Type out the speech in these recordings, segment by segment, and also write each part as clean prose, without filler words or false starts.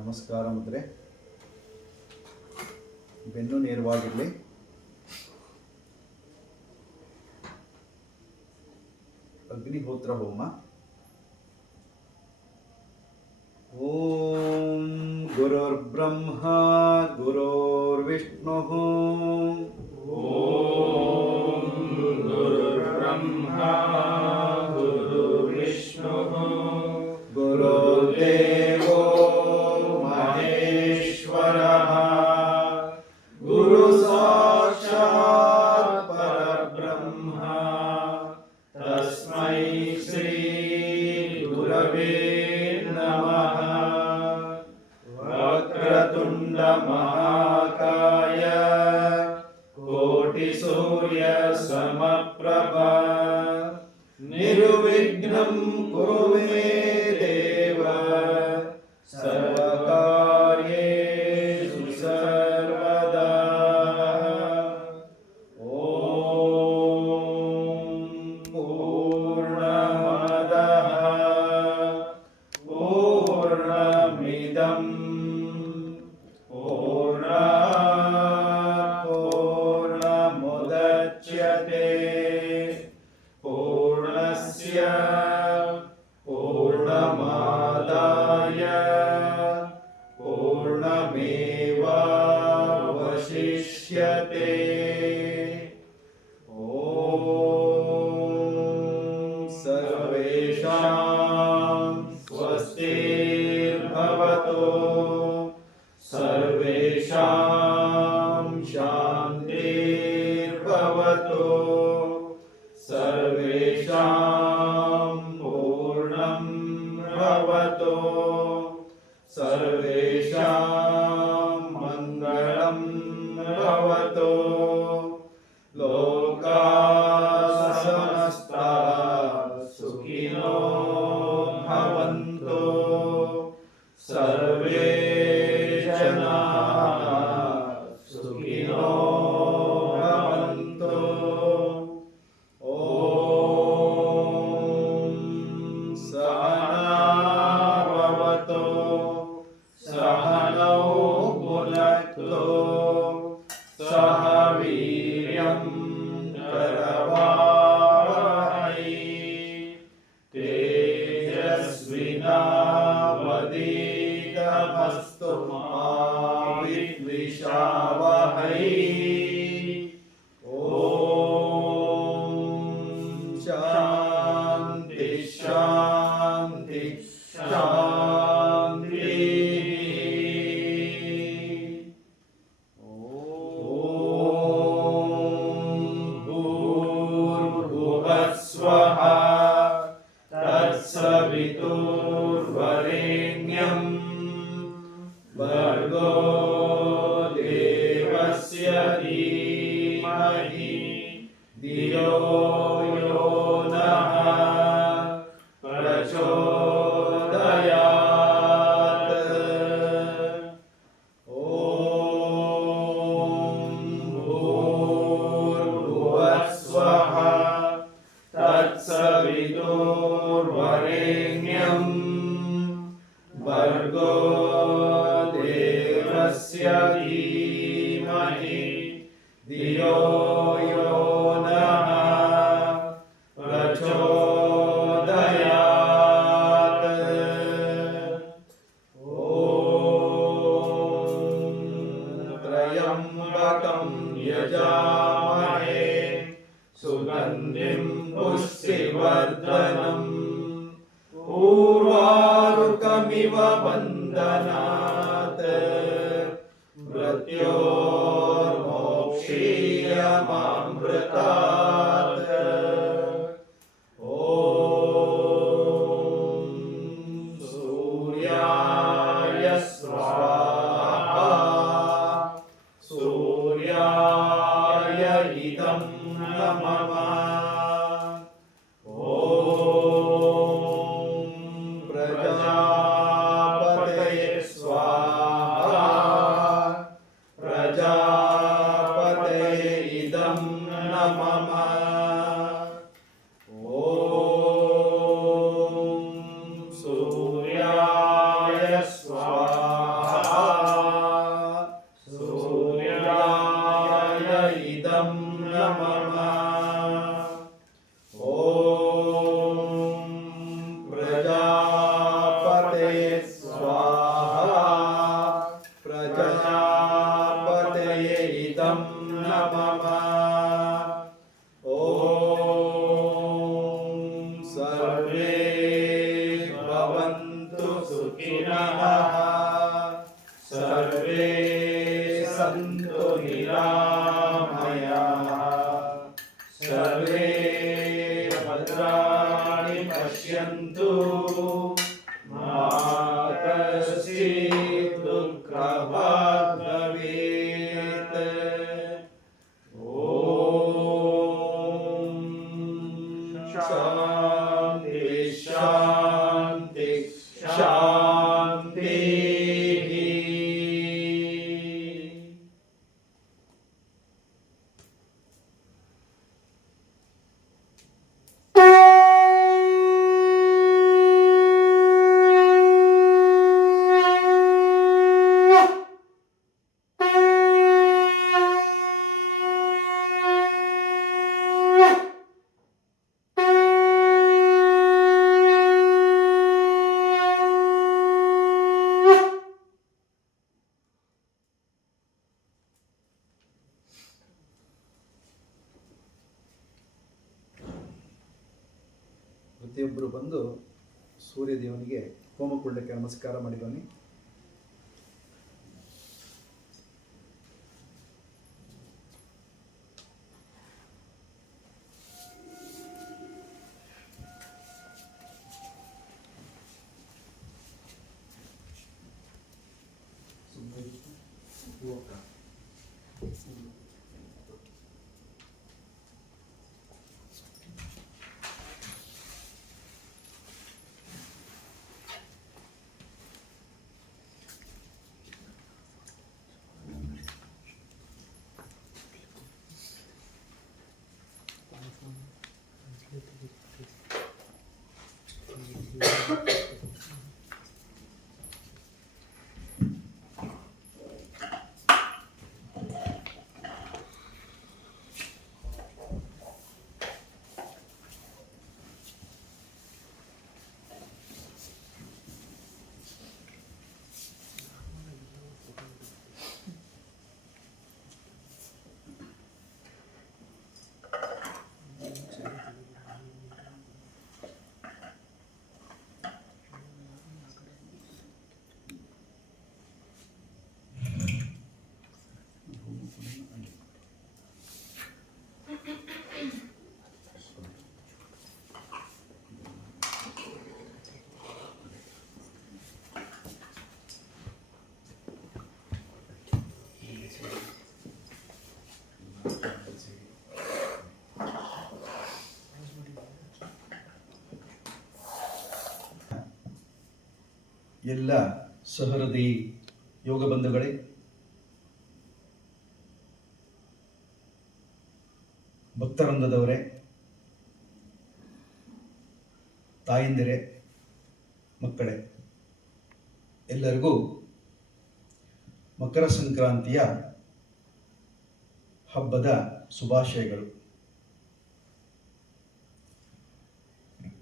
ನಮಸ್ಕಾರ ಮುದ್ರೆ. ಬೆನ್ನು ನೇರವಾಗಿರಲಿ. ಅಗ್ನಿಹೋತ್ರ ಹೋಮ. ಓಂ ಗುರುರ್ಬ್ರಹ್ಮ ಗುರುರ್ವಿಷ್ಣು ಓಂ ಗುರುರ್ಬ್ರಹ್ಮ ಗುರುರ್ವಿಷ್ಣು ಗುರುದೇವೋ ಮಹೇಶ್ವರಃ ಗುರು ಸಾಕ್ಷಾತ್ ಪರಬ್ರಹ್ಮ ತಸ್ಮೈ ಶ್ರೀ ಗುರವೇ ನಮಃ. ವಕ್ರತುಂಡ ಮಹಾಕಾಯ ಕೋಟಿ ಸೂರ್ಯ ಸಮಪ್ರಭಾ ನಿರ್ವಿಘ್ನಂ ಕುರು ಮೇ ದೇವ ಸರ್ವಕಾರ್ಯೇಷು ಸರ್ವದಾ. ಓಂ ಪೂರ್ಣಮದಃ ಪೂರ್ಣಮಿದಂ ಪೂರ್ಣಾತ್ ಪೂರ್ಣಮುದಚ್ಯತೆ ಪೂರ್ಣಸ್ಯ ಪೂರ್ಣಮಾದಾಯ ಪೂರ್ಣಮೇವಾವಶಿಷ್ಯತೆ. ಓಂ ಸರ್ವೇಷಾಂ ಸ್ವಸ್ತಿರ್ಭವತು ಸರ್ವೇಷಾಂ ಶಾಂತಿರ್ಭವತು ಸರ್ವೇಷಾಂ ಪೂರ್ಣಂ ಭವತು ಸರ್ವೇಷಾಂ ಮಂಗಳಂ ಭವತು. ಲೋಕಾಃ ಸಮಸ್ತಾಃ ಸುಖಿನೋ ಭವಂತು. ಸರ್ವೇ ಜನಾಃ ಸುಖಿನೋ ಭವಂತು. ಓಂ ಸಹನಾವವತು ಸಹನೌ ಭುನಕ್ತು ಸಹ ವೀರ್ಯಂ ಕರವಾವಹೈ ತೇಜಸ್ವಿನಾವಧೀತಮಸ್ತು ಮಾ ವಿದ್ವಿಷಾವಹೈ. ಓಂ ಶಾಂತಿ ಶಾಂತಿ ಶಾಂತಿ. ಓಂ ಭೂರ್ಭುವಃ ಸ್ವಃ ತತ್ಸವಿತುರ್ವರೆಣ್ಯಂ ಭರ್ಗೋ ದೇವಸ್ಯ ಧೀಮಹಿ ಧಿಯೋ ಯೋ ನಃ ಪ್ರಚೋದಯಾತ್. ಓಂ ಭೂರ್ಭುವಃ ಸ್ವಃ ತತ್ಸವಿತುರ್ವರೆಣ್ಯಂ ಭರ್ಗೋ ದೇವಸ್ಯ ಧೀಮಹಿ ಧಿಯೋ ಯೋ ನಃ ಪ್ರಚೋದಯಾತ್. ಓಂ ತ್ರಯಂಬಕಂ ಯಜಾಮಹೇ ಸುಗಂಧಿಂ ಪುಷ್ಟಿವರ್ಧನಂ ಊರ್ವಾರುಕಮಿವ ಬಂಧನಾತ್ ಮೃತ್ಯೋರ್ಮೋಕ್ಷೀಯಮಾಮೃತಾತ್. ಓಂ ಸೂರ್ಯಾಯ ಸ್ವಾಹಾ ಸೂರ್ಯಾಯ ಇದಂ ನಮಃ. ಓಂ ಪ್ರಜಾಪತಯೇ ಸ್ವಾಹಾ ಪ್ರಜಾಪತಯೇ ಇದಂ ನಮಃ. ಓಂ ಸೂರ್ಯಾಯ प्रजापतये स्वाहा प्रजापतये इदं न मम ॐ सर्वे भवन्तु सुखिनः सर्वे सन्तु निरामयाः सर्वे भद्राणि पश्यन्तु मा कश्चित् दुःखभाग् भवेत् ॐ शान्ति शान्ति शान्तिः ಪ್ರತಿಯೊಬ್ಬರು ಬಂದು ಸೂರ್ಯದೇವನಿಗೆ ಹೋಮಕುಂಡಕ್ಕೆ ನಮಸ್ಕಾರ ಮಾಡಿ ಬನ್ನಿ. ಎಲ್ಲ ಸಹೃದಯಿ ಯೋಗ ಬಂಧುಗಳೇ, ಭಕ್ತವೃಂದದವರೇ, ತಾಯಂದಿರೇ, ಮಕ್ಕಳೇ, ಎಲ್ಲರಿಗೂ ಮಕರ ಸಂಕ್ರಾಂತಿಯ ಹಬ್ಬದ ಶುಭಾಶಯಗಳು.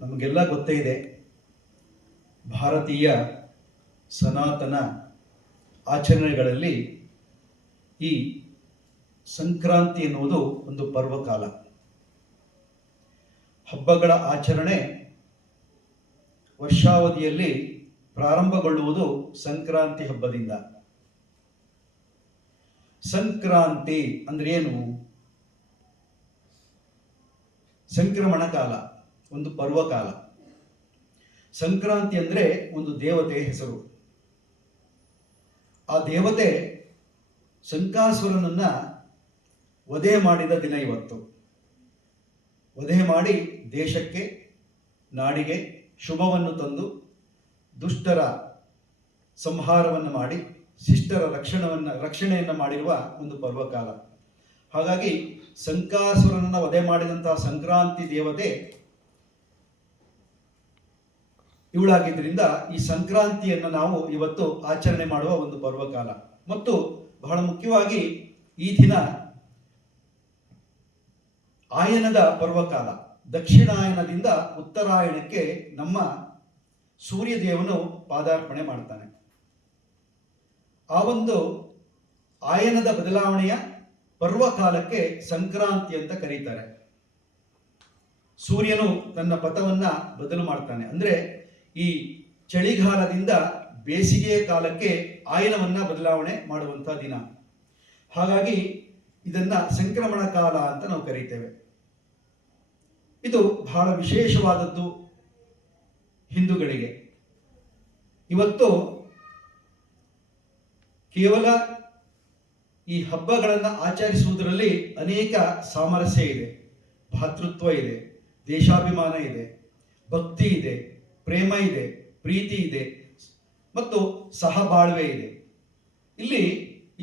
ನಮಗೆಲ್ಲ ಗೊತ್ತೇ ಇದೆ, ಭಾರತೀಯ ಸನಾತನ ಆಚರಣೆಗಳಲ್ಲಿ ಈ ಸಂಕ್ರಾಂತಿ ಎನ್ನುವುದು ಒಂದು ಪರ್ವಕಾಲ. ಹಬ್ಬಗಳ ಆಚರಣೆ ವರ್ಷಾವಧಿಯಲ್ಲಿ ಪ್ರಾರಂಭಗೊಳ್ಳುವುದು ಸಂಕ್ರಾಂತಿ ಹಬ್ಬದಿಂದ. ಸಂಕ್ರಾಂತಿ ಅಂದ್ರೆ ಏನು? ಸಂಕ್ರಮಣ ಕಾಲ, ಒಂದು ಪರ್ವಕಾಲ. ಸಂಕ್ರಾಂತಿ ಅಂದ್ರೆ ಒಂದು ದೇವತೆಯ ಹೆಸರು. ಆ ದೇವತೆ ಶಂಕಾಸುರನನ್ನ ವಧೆ ಮಾಡಿದ ದಿನ ಇವತ್ತು. ವಧೆ ಮಾಡಿ ದೇಶಕ್ಕೆ, ನಾಡಿಗೆ ಶುಭವನ್ನು ತಂದು ದುಷ್ಟರ ಸಂಹಾರವನ್ನು ಮಾಡಿ ಶಿಷ್ಟರ ರಕ್ಷಣೆಯನ್ನು ಮಾಡಿರುವ ಒಂದು ಪರ್ವಕಾಲ. ಹಾಗಾಗಿ ಶಂಕಾಸುರನನ್ನ ವಧೆ ಮಾಡಿದಂತಹ ಸಂಕ್ರಾಂತಿ ದೇವತೆ ಇವಳಾಗಿದ್ದರಿಂದ ಈ ಸಂಕ್ರಾಂತಿಯನ್ನು ನಾವು ಇವತ್ತು ಆಚರಣೆ ಮಾಡುವ ಒಂದು ಪರ್ವಕಾಲ. ಮತ್ತು ಬಹಳ ಮುಖ್ಯವಾಗಿ ಈ ದಿನ ಆಯನದ ಪರ್ವಕಾಲ. ದಕ್ಷಿಣಾಯನದಿಂದ ಉತ್ತರಾಯಣಕ್ಕೆ ನಮ್ಮ ಸೂರ್ಯದೇವನು ಪಾದಾರ್ಪಣೆ ಮಾಡ್ತಾನೆ. ಆ ಒಂದು ಆಯನದ ಬದಲಾವಣೆಯ ಪರ್ವಕಾಲಕ್ಕೆ ಸಂಕ್ರಾಂತಿ ಅಂತ ಕರೀತಾರೆ. ಸೂರ್ಯನು ತನ್ನ ಪಥವನ್ನ ಬದಲು ಮಾಡ್ತಾನೆ. ಅಂದ್ರೆ ಈ ಚಳಿಗಾಲದಿಂದ ಬೇಸಿಗೆಯ ಕಾಲಕ್ಕೆ ಆಯನವನ್ನ ಬದಲಾವಣೆ ಮಾಡುವಂತಹ ದಿನ. ಹಾಗಾಗಿ ಇದನ್ನ ಸಂಕ್ರಮಣ ಕಾಲ ಅಂತ ನಾವು ಕರೀತೇವೆ. ಇದು ಬಹಳ ವಿಶೇಷವಾದದ್ದು ಹಿಂದೂಗಳಿಗೆ. ಇವತ್ತು ಕೇವಲ ಈ ಹಬ್ಬಗಳನ್ನು ಆಚರಿಸುವುದರಲ್ಲಿ ಅನೇಕ ಸಾಮರಸ್ಯ ಇದೆ, ಭಾತೃತ್ವ ಇದೆ, ದೇಶಾಭಿಮಾನ ಇದೆ, ಭಕ್ತಿ ಇದೆ, ಪ್ರೇಮ ಇದೆ, ಪ್ರೀತಿ ಇದೆ ಮತ್ತು ಸಹಬಾಳ್ವೆ ಇದೆ. ಇಲ್ಲಿ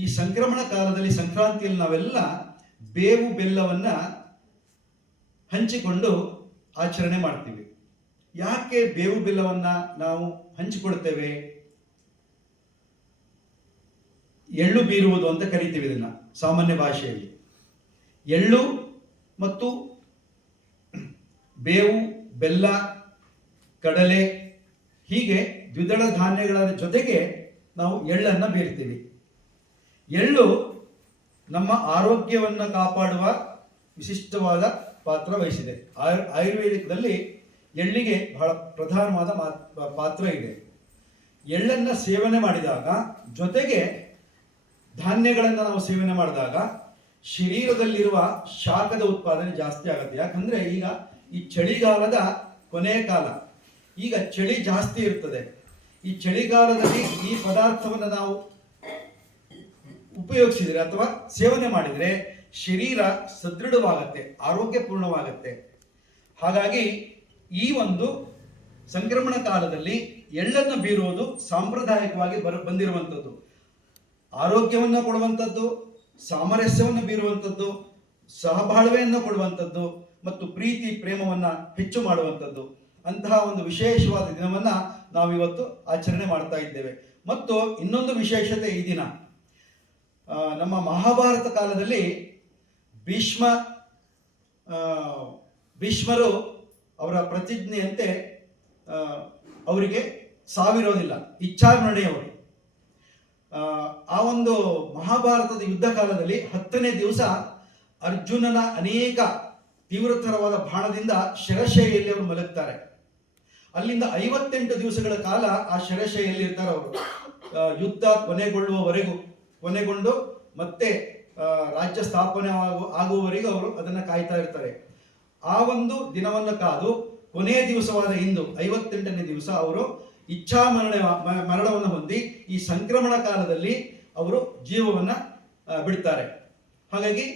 ಈ ಸಂಕ್ರಮಣ ಕಾಲದಲ್ಲಿ ಸಂಕ್ರಾಂತಿಯಲ್ಲಿ ನಾವೆಲ್ಲ ಬೇವು ಬೆಲ್ಲವನ್ನ ಹಂಚಿಕೊಂಡು ಆಚರಣೆ ಮಾಡ್ತೀವಿ. ಯಾಕೆ ಬೇವು ಬೆಲ್ಲವನ್ನ ನಾವು ಹಂಚಿಕೊಳ್ತೇವೆ? ಎಳ್ಳು ಬೀರುವುದು ಅಂತ ಕರಿತೀವಿ ಇದನ್ನ ಸಾಮಾನ್ಯ ಭಾಷೆಯಲ್ಲಿ. ಎಳ್ಳು ಮತ್ತು ಬೇವು, ಬೆಲ್ಲ, ಕಡಲೆ ಹೀಗೆ ದ್ವಿದಳ ಧಾನ್ಯಗಳ ಜೊತೆಗೆ ನಾವು ಎಳ್ಳನ್ನು ಬೀರ್ತೀವಿ. ಎಳ್ಳು ನಮ್ಮ ಆರೋಗ್ಯವನ್ನು ಕಾಪಾಡುವ ವಿಶಿಷ್ಟವಾದ ಪಾತ್ರ ವಹಿಸಿದೆ. ಆಯುರ್ವೇದಿಕದಲ್ಲಿ ಎಳ್ಳಿಗೆ ಬಹಳ ಪ್ರಧಾನವಾದ ಪಾತ್ರ ಇದೆ. ಎಳ್ಳನ್ನು ಸೇವನೆ ಮಾಡಿದಾಗ, ಜೊತೆಗೆ ಧಾನ್ಯಗಳನ್ನು ನಾವು ಸೇವನೆ ಮಾಡಿದಾಗ ಶರೀರದಲ್ಲಿರುವ ಶಾಖದ ಉತ್ಪಾದನೆ ಜಾಸ್ತಿ ಆಗುತ್ತೆ. ಯಾಕಂದ್ರೆ ಈಗ ಈ ಚಳಿಗಾಲದ ಕೊನೆಯ ಕಾಲ, ಈಗ ಚಳಿ ಜಾಸ್ತಿ ಇರ್ತದೆ. ಈ ಚಳಿಗಾಲದಲ್ಲಿ ಈ ಪದಾರ್ಥವನ್ನು ನಾವು ಉಪಯೋಗಿಸಿದರೆ ಅಥವಾ ಸೇವನೆ ಮಾಡಿದರೆ ಶರೀರ ಸದೃಢವಾಗತ್ತೆ, ಆರೋಗ್ಯಪೂರ್ಣವಾಗತ್ತೆ. ಹಾಗಾಗಿ ಈ ಒಂದು ಸಂಕ್ರಮಣ ಕಾಲದಲ್ಲಿ ಎಳ್ಳನ್ನು ಬೀರುವುದು ಸಾಂಪ್ರದಾಯಿಕವಾಗಿ ಬಂದಿರುವಂಥದ್ದು. ಆರೋಗ್ಯವನ್ನು ಕೊಡುವಂಥದ್ದು, ಸಾಮರಸ್ಯವನ್ನು ಬೀರುವಂಥದ್ದು, ಸಹಬಾಳ್ವೆಯನ್ನು ಕೊಡುವಂಥದ್ದು ಮತ್ತು ಪ್ರೀತಿ ಪ್ರೇಮವನ್ನು ಹೆಚ್ಚು ಮಾಡುವಂಥದ್ದು. ಅಂತಹ ಒಂದು ವಿಶೇಷವಾದ ದಿನವನ್ನು ನಾವಿವತ್ತು ಆಚರಣೆ ಮಾಡ್ತಾ ಇದ್ದೇವೆ. ಮತ್ತು ಇನ್ನೊಂದು ವಿಶೇಷತೆ ಈ ದಿನ, ನಮ್ಮ ಮಹಾಭಾರತ ಕಾಲದಲ್ಲಿ ಭೀಷ್ಮರು ಅವರ ಪ್ರತಿಜ್ಞೆಯಂತೆ ಅವರಿಗೆ ಸಾವಿರೋದಿಲ್ಲ, ಇಚ್ಛಾಮರಣೆಯವರು. ಆ ಒಂದು ಮಹಾಭಾರತದ ಯುದ್ಧ ಕಾಲದಲ್ಲಿ 10ನೇ ದಿವಸ ಅರ್ಜುನನ ಅನೇಕ ತೀವ್ರತರವಾದ ಬಾಣದಿಂದ ಶರಶೈಯಲ್ಲಿ ಅವರು ಮಲಗ್ತಾರೆ. ಅಲ್ಲಿಂದ 58 ದಿವಸಗಳ ಕಾಲ ಆ ಶರಶೈಯಲ್ಲಿ ಇರ್ತಾರೆ ಅವರು. ಯುದ್ಧ ಕೊನೆಗೊಂಡು ಮತ್ತೆ ರಾಜ್ಯ ಸ್ಥಾಪನೆ ಆಗುವವರೆಗೂ ಅವರು ಅದನ್ನು ಕಾಯ್ತಾ ಇರ್ತಾರೆ. ಆ ಒಂದು ದಿನವನ್ನು ಕಾದು ಕೊನೆಯ ದಿವಸವಾದ ಇಂದು 58ನೇ ದಿವಸ ಅವರು ಮರಣವನ್ನು ಹೊಂದಿ ಈ ಸಂಕ್ರಮಣ ಕಾಲದಲ್ಲಿ ಅವರು ಜೀವವನ್ನ ಬಿಡ್ತಾರೆ. ಹಾಗಾಗಿ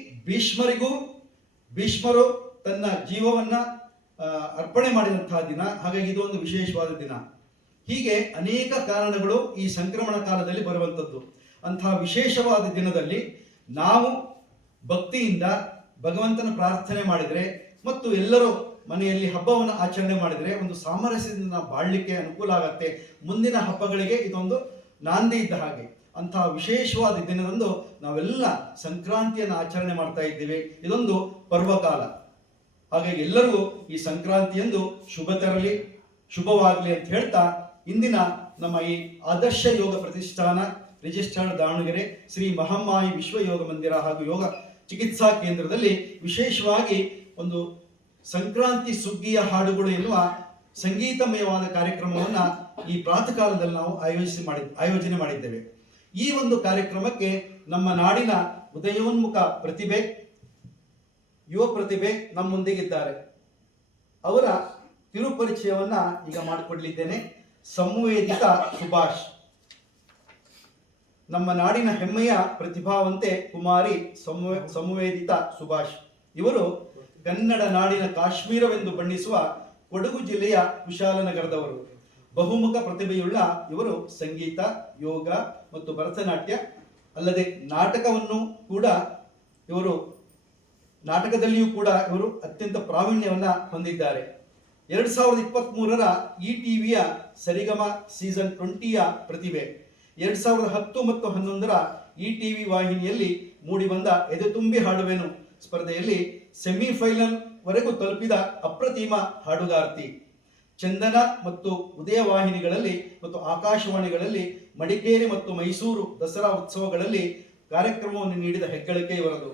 ಭೀಷ್ಮರು ತನ್ನ ಜೀವವನ್ನ ಅರ್ಪಣೆ ಮಾಡಿದಂತಹ ದಿನ. ಹಾಗಾಗಿ ಇದು ಒಂದು ವಿಶೇಷವಾದ ದಿನ. ಹೀಗೆ ಅನೇಕ ಕಾರಣಗಳು ಈ ಸಂಕ್ರಮಣ ಕಾಲದಲ್ಲಿ ಬರುವಂಥದ್ದು. ಅಂತಹ ವಿಶೇಷವಾದ ದಿನದಲ್ಲಿ ನಾವು ಭಕ್ತಿಯಿಂದ ಭಗವಂತನ ಪ್ರಾರ್ಥನೆ ಮಾಡಿದರೆ ಮತ್ತು ಎಲ್ಲರೂ ಮನೆಯಲ್ಲಿ ಹಬ್ಬವನ್ನು ಆಚರಣೆ ಮಾಡಿದರೆ ಒಂದು ಸಾಮರಸ್ಯದಿಂದ ಬಾಳಲಿಕ್ಕೆ ಅನುಕೂಲ ಆಗತ್ತೆ. ಮುಂದಿನ ಹಬ್ಬಗಳಿಗೆ ಇದೊಂದು ನಾಂದಿ ಇದ್ದ ಹಾಗೆ. ಅಂತಹ ವಿಶೇಷವಾದ ದಿನದಂದು ನಾವೆಲ್ಲ ಸಂಕ್ರಾಂತಿಯನ್ನು ಆಚರಣೆ ಮಾಡ್ತಾ ಇದ್ದೀವಿ. ಇದೊಂದು ಪರ್ವಕಾಲ. ಹಾಗಾಗಿ ಎಲ್ಲರಿಗೂ ಈ ಸಂಕ್ರಾಂತಿಯಂದು ಶುಭ ತರಲಿ, ಶುಭವಾಗಲಿ ಅಂತ ಹೇಳ್ತಾ, ಇಂದಿನ ನಮ್ಮ ಈ ಆದರ್ಶ ಯೋಗ ಪ್ರತಿಷ್ಠಾನ ರಿಜಿಸ್ಟರ್ಡ್ ದಾವಣಗೆರೆ ಶ್ರೀ ಮಹಾಮಾಯಿ ವಿಶ್ವ ಯೋಗ ಮಂದಿರ ಹಾಗೂ ಯೋಗ ಚಿಕಿತ್ಸಾ ಕೇಂದ್ರದಲ್ಲಿ ವಿಶೇಷವಾಗಿ ಒಂದು ಸಂಕ್ರಾಂತಿ ಸುಗ್ಗಿಯ ಹಾಡುಗಳು ಎನ್ನುವ ಸಂಗೀತಮಯವಾದ ಕಾರ್ಯಕ್ರಮವನ್ನು ಈ ಪ್ರಾತಃ ಕಾಲದಲ್ಲಿ ನಾವು ಆಯೋಜನೆ ಮಾಡಿದ್ದೇವೆ. ಈ ಒಂದು ಕಾರ್ಯಕ್ರಮಕ್ಕೆ ನಮ್ಮ ನಾಡಿನ ಉದಯೋನ್ಮುಖ ಪ್ರತಿಭೆ, ಯುವ ಪ್ರತಿಭೆ ನಮ್ಮ ಮುಂದೆಗಿದ್ದಾರೆ. ಅವರ ಕಿರುಪರಿಚಯವನ್ನ ಈಗ ಮಾಡಿಕೊಡ್ಲಿದ್ದೇನೆ. ಸಂವೇದಿತ ಸುಭಾಷ್, ನಮ್ಮ ನಾಡಿನ ಹೆಮ್ಮೆಯ ಪ್ರತಿಭಾವಂತೆ ಕುಮಾರಿ ಸಂವೇದಿತ ಸುಭಾಷ್. ಇವರು ಕನ್ನಡ ನಾಡಿನ ಕಾಶ್ಮೀರವೆಂದು ಬಣ್ಣಿಸುವ ಕೊಡಗು ಜಿಲ್ಲೆಯ ಕುಶಾಲನಗರದವರು. ಬಹುಮುಖ ಪ್ರತಿಭೆಯುಳ್ಳ ಇವರು ಸಂಗೀತ, ಯೋಗ ಮತ್ತು ಭರತನಾಟ್ಯ ಅಲ್ಲದೆ ನಾಟಕದಲ್ಲಿಯೂ ಕೂಡ ಇವರು ಅತ್ಯಂತ ಪ್ರಾವೀಣ್ಯವನ್ನ ಹೊಂದಿದ್ದಾರೆ. 2023ರ ETVಯ ಸರಿಗಮ ಸೀಸನ್ 20ಯ ಪ್ರತಿಭೆ. 2010 ಮತ್ತು 11ರ ETV ವಾಹಿನಿಯಲ್ಲಿ ಮೂಡಿಬಂದ ಎದೆ ತುಂಬಿ ಹಾಡುವೆನು ಸ್ಪರ್ಧೆಯಲ್ಲಿ ಸೆಮಿಫೈನಲ್ ವರೆಗೂ ತಲುಪಿದ ಅಪ್ರತಿಮ ಹಾಡುಗಾರ್ತಿ. ಚಂದನ ಮತ್ತು ಉದಯವಾಹಿನಿಗಳಲ್ಲಿ ಮತ್ತು ಆಕಾಶವಾಣಿಗಳಲ್ಲಿ ಮಡಿಕೇರಿ ಮತ್ತು ಮೈಸೂರು ದಸರಾ ಉತ್ಸವಗಳಲ್ಲಿ ಕಾರ್ಯಕ್ರಮವನ್ನು ನೀಡಿದ ಹೆಗ್ಗಳಿಕೆ ಇವರದು.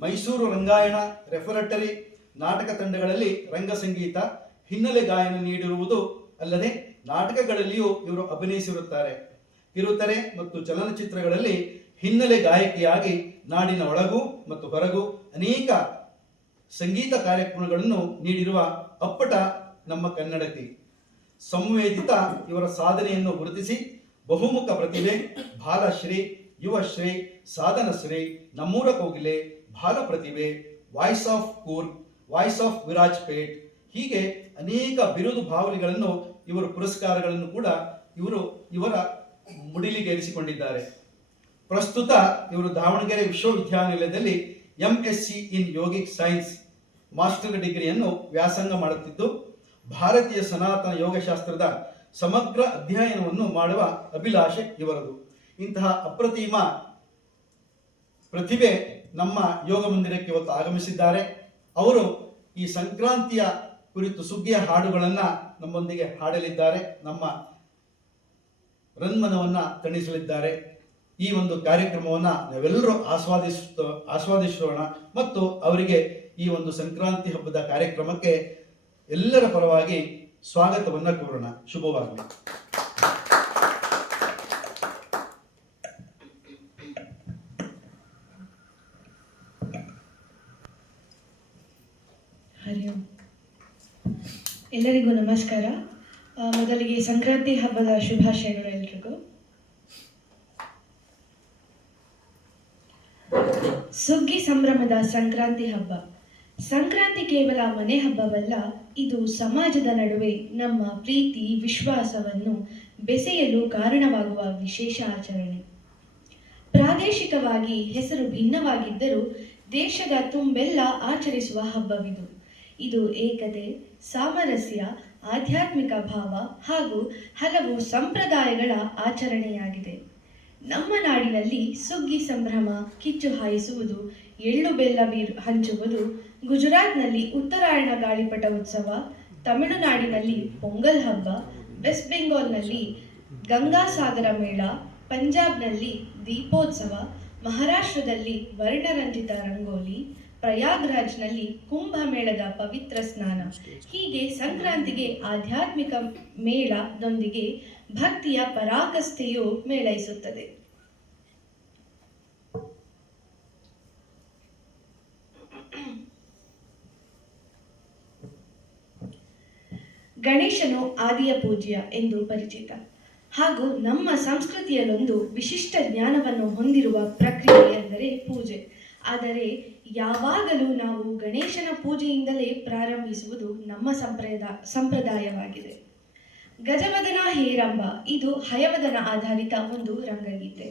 ಮೈಸೂರು ರಂಗಾಯಣ ರೆಫರೆಟರಿ ನಾಟಕ ತಂಡಗಳಲ್ಲಿ ರಂಗಸಂಗೀತ ಹಿನ್ನೆಲೆ ಗಾಯನ ನೀಡಿರುವುದು ಅಲ್ಲದೆ ನಾಟಕಗಳಲ್ಲಿಯೂ ಇವರು ಅಭಿನಯಿಸಿರುತ್ತಾರೆ. ಕಿರುತೆರೆ ಮತ್ತು ಚಲನಚಿತ್ರಗಳಲ್ಲಿ ಹಿನ್ನೆಲೆ ಗಾಯಕಿಯಾಗಿ ನಾಡಿನ ಒಳಗೂ ಮತ್ತು ಹೊರಗೂ ಅನೇಕ ಸಂಗೀತ ಕಾರ್ಯಕ್ರಮಗಳನ್ನು ನೀಡಿರುವ ಅಪ್ಪಟ ನಮ್ಮ ಕನ್ನಡತಿ. ಸಂವೇದಿತ ಇವರ ಸಾಧನೆಯನ್ನು ಗುರುತಿಸಿ ಬಹುಮುಖ ಪ್ರತಿಭೆ, ಬಾಲಶ್ರೀ, ಯುವಶ್ರೀ, ಸಾಧನಶ್ರೀ, ನಮ್ಮೂರ ಕೋಗಿಲೆ, ಬಾಲ ಪ್ರತಿಭೆ, voice of Coorg, voice of Virajpet ಹೀಗೆ ಅನೇಕ ಬಿರುದು ಬಾವಲಿಗಳನ್ನು ಇವರು ಪುರಸ್ಕಾರಗಳನ್ನು ಕೂಡ ಇವರ ಮುಡಿಲಿಗೇರಿಸಿಕೊಂಡಿದ್ದಾರೆ. ಪ್ರಸ್ತುತ ಇವರು ದಾವಣಗೆರೆ ವಿಶ್ವವಿದ್ಯಾನಿಲಯದಲ್ಲಿ MSc ಇನ್ ಯೋಗಿಕ್ ಸೈನ್ಸ್ ಮಾಸ್ಟರ್ ಡಿಗ್ರಿಯನ್ನು ವ್ಯಾಸಂಗ ಮಾಡುತ್ತಿದ್ದು ಭಾರತೀಯ ಸನಾತನ ಯೋಗಶಾಸ್ತ್ರದ ಸಮಗ್ರ ಅಧ್ಯಯನವನ್ನು ಮಾಡುವ ಅಭಿಲಾಷೆ ಇವರದು. ಇಂತಹ ಅಪ್ರತಿಮ ಪ್ರತಿಭೆ ನಮ್ಮ ಯೋಗ ಮಂದಿರಕ್ಕೆ ಇವತ್ತು ಆಗಮಿಸಿದ್ದಾರೆ. ಅವರು ಈ ಸಂಕ್ರಾಂತಿಯ ಕುರಿತು ಸುಗ್ಗಿಯ ಹಾಡುಗಳನ್ನು ನಮ್ಮೊಂದಿಗೆ ಹಾಡಲಿದ್ದಾರೆ, ನಮ್ಮ ರನ್ಮನವನ್ನು ತಣಿಸಲಿದ್ದಾರೆ. ಈ ಒಂದು ಕಾರ್ಯಕ್ರಮವನ್ನು ನಾವೆಲ್ಲರೂ ಆಸ್ವಾದಿಸೋಣ ಮತ್ತು ಅವರಿಗೆ ಈ ಒಂದು ಸಂಕ್ರಾಂತಿ ಹಬ್ಬದ ಕಾರ್ಯಕ್ರಮಕ್ಕೆ ಎಲ್ಲರ ಪರವಾಗಿ ಸ್ವಾಗತವನ್ನು ಕೋರೋಣ. ಶುಭವಾಗಲಿ. ಹರಿ ಓಂ. ಎಲ್ಲರಿಗೂ ನಮಸ್ಕಾರ. ಮೊದಲಿಗೆ ಸಂಕ್ರಾಂತಿ ಹಬ್ಬದ ಶುಭಾಶಯಗಳು ಎಲ್ರಿಗೂ. ಸುಗ್ಗಿ ಸಂಭ್ರಮದ ಸಂಕ್ರಾಂತಿ ಹಬ್ಬ. ಸಂಕ್ರಾಂತಿ ಕೇವಲ ಮನೆ ಹಬ್ಬವಲ್ಲ, ಇದು ಸಮಾಜದ ನಡುವೆ ನಮ್ಮ ಪ್ರೀತಿ ವಿಶ್ವಾಸವನ್ನು ಬೆಸೆಯಲು ಕಾರಣವಾಗುವ ವಿಶೇಷ ಆಚರಣೆ. ಪ್ರಾದೇಶಿಕವಾಗಿ ಹೆಸರು ಭಿನ್ನವಾಗಿದ್ದರೂ ದೇಶದ ತುಂಬೆಲ್ಲ ಆಚರಿಸುವ ಹಬ್ಬವಿದು. ಇದು ಏಕತೆ, ಸಾಮರಸ್ಯ, ಆಧ್ಯಾತ್ಮಿಕ ಭಾವ ಹಾಗೂ ಹಲವು ಸಂಪ್ರದಾಯಗಳ ಆಚರಣೆಯಾಗಿದೆ. ನಮ್ಮ ನಾಡಿನಲ್ಲಿ ಸುಗ್ಗಿ ಸಂಭ್ರಮ, ಕಿಚ್ಚು ಹಾಯಿಸುವುದು, ಎಳ್ಳು ಬೆಲ್ಲ ಹಂಚುವುದು, ಗುಜರಾತ್ನಲ್ಲಿ ಉತ್ತರಾಯಣ ಗಾಳಿಪಟ ಉತ್ಸವ, ತಮಿಳುನಾಡಿನಲ್ಲಿ ಪೊಂಗಲ್ ಹಬ್ಬ, ವೆಸ್ಟ್ ಬೆಂಗಾಲ್ನಲ್ಲಿ ಗಂಗಾಸಾಗರ ಮೇಳ, ಪಂಜಾಬ್ನಲ್ಲಿ ದೀಪೋತ್ಸವ, ಮಹಾರಾಷ್ಟ್ರದಲ್ಲಿ ವರ್ಣರಂಜಿತ ರಂಗೋಲಿ, ಪ್ರಯಾಗ್ರಾಜ್ನಲ್ಲಿ ಕುಂಭಮೇಳದ ಪವಿತ್ರ ಸ್ನಾನ ಹೀಗೆ ಸಂಕ್ರಾಂತಿಗೆ ಆಧ್ಯಾತ್ಮಿಕ ಮೇಳದೊಂದಿಗೆ ಭಕ್ತಿಯ ಪರಾಕಾಷ್ಠೆಯು ಮೇಳೈಸುತ್ತದೆ. ಗಣೇಶನು ಆದಿಯ ಪೂಜ್ಯ ಎಂದು ಪರಿಚಿತ ಹಾಗೂ ನಮ್ಮ ಸಂಸ್ಕೃತಿಯಲ್ಲೊಂದು ವಿಶಿಷ್ಟ ಜ್ಞಾನವನ್ನು ಹೊಂದಿರುವ ಪ್ರಕ್ರಿಯೆ ಎಂದರೆ ಪೂಜೆ. ಆದರೆ ಯಾವಾಗಲೂ ನಾವು ಗಣೇಶನ ಪೂಜೆಯಿಂದಲೇ ಪ್ರಾರಂಭಿಸುವುದು ನಮ್ಮ ಸಂಪ್ರದಾಯವಾಗಿದೆ. ಗಜವದನ ಹೇರಂಬ ಇದು ಹಯವದನ ಆಧಾರಿತ ಒಂದು ರಂಗಗೀತೆ.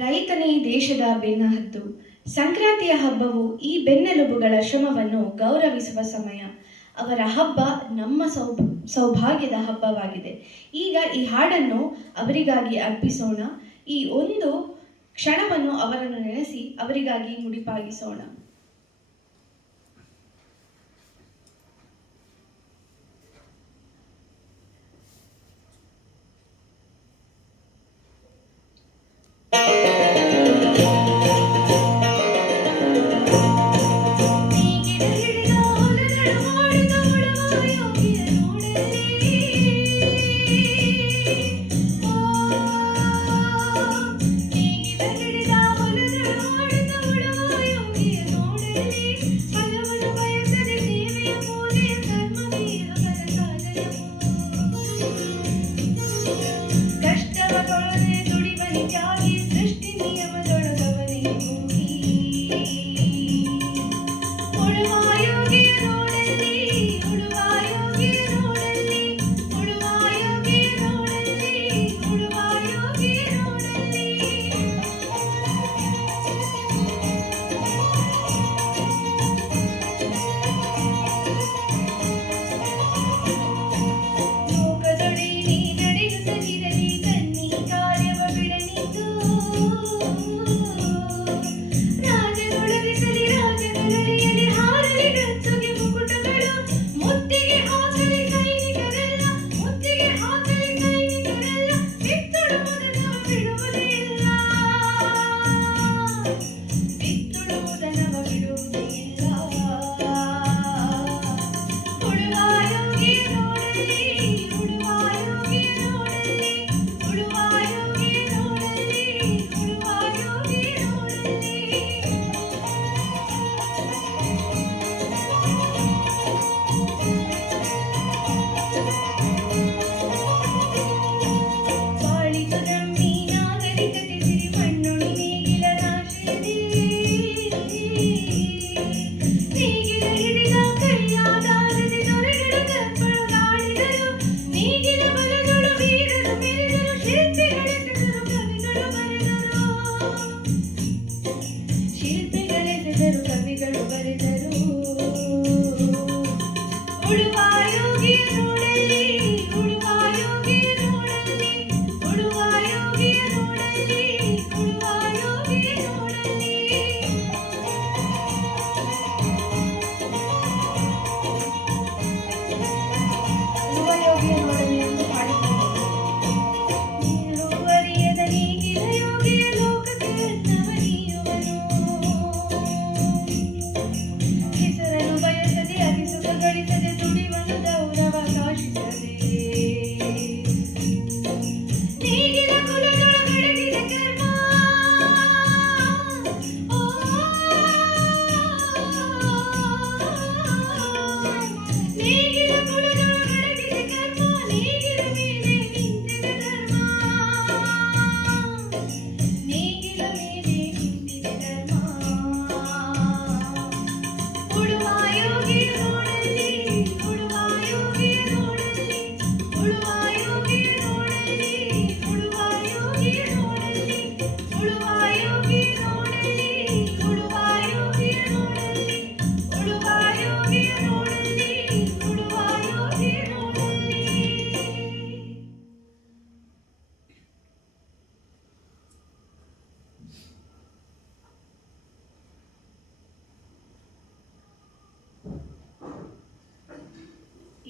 ರೈತನೇ ದೇಶದ ಬೆನ್ನಹದ್ದು. ಸಂಕ್ರಾಂತಿಯ ಹಬ್ಬವು ಈ ಬೆನ್ನೆಲುಬುಗಳ ಶ್ರಮವನ್ನು ಗೌರವಿಸುವ ಸಮಯ. ಅವರ ಹಬ್ಬ ನಮ್ಮ ಸೌಭಾಗ್ಯದ ಹಬ್ಬವಾಗಿದೆ. ಈಗ ಈ ಹಾಡನ್ನು ಅವರಿಗಾಗಿ ಅರ್ಪಿಸೋಣ. ಈ ಒಂದು ಕ್ಷಣವನ್ನು ಅವರನ್ನು ನೆನೆಸಿ ಅವರಿಗಾಗಿ ಮುಡಿಪಾಗಿಸೋಣ.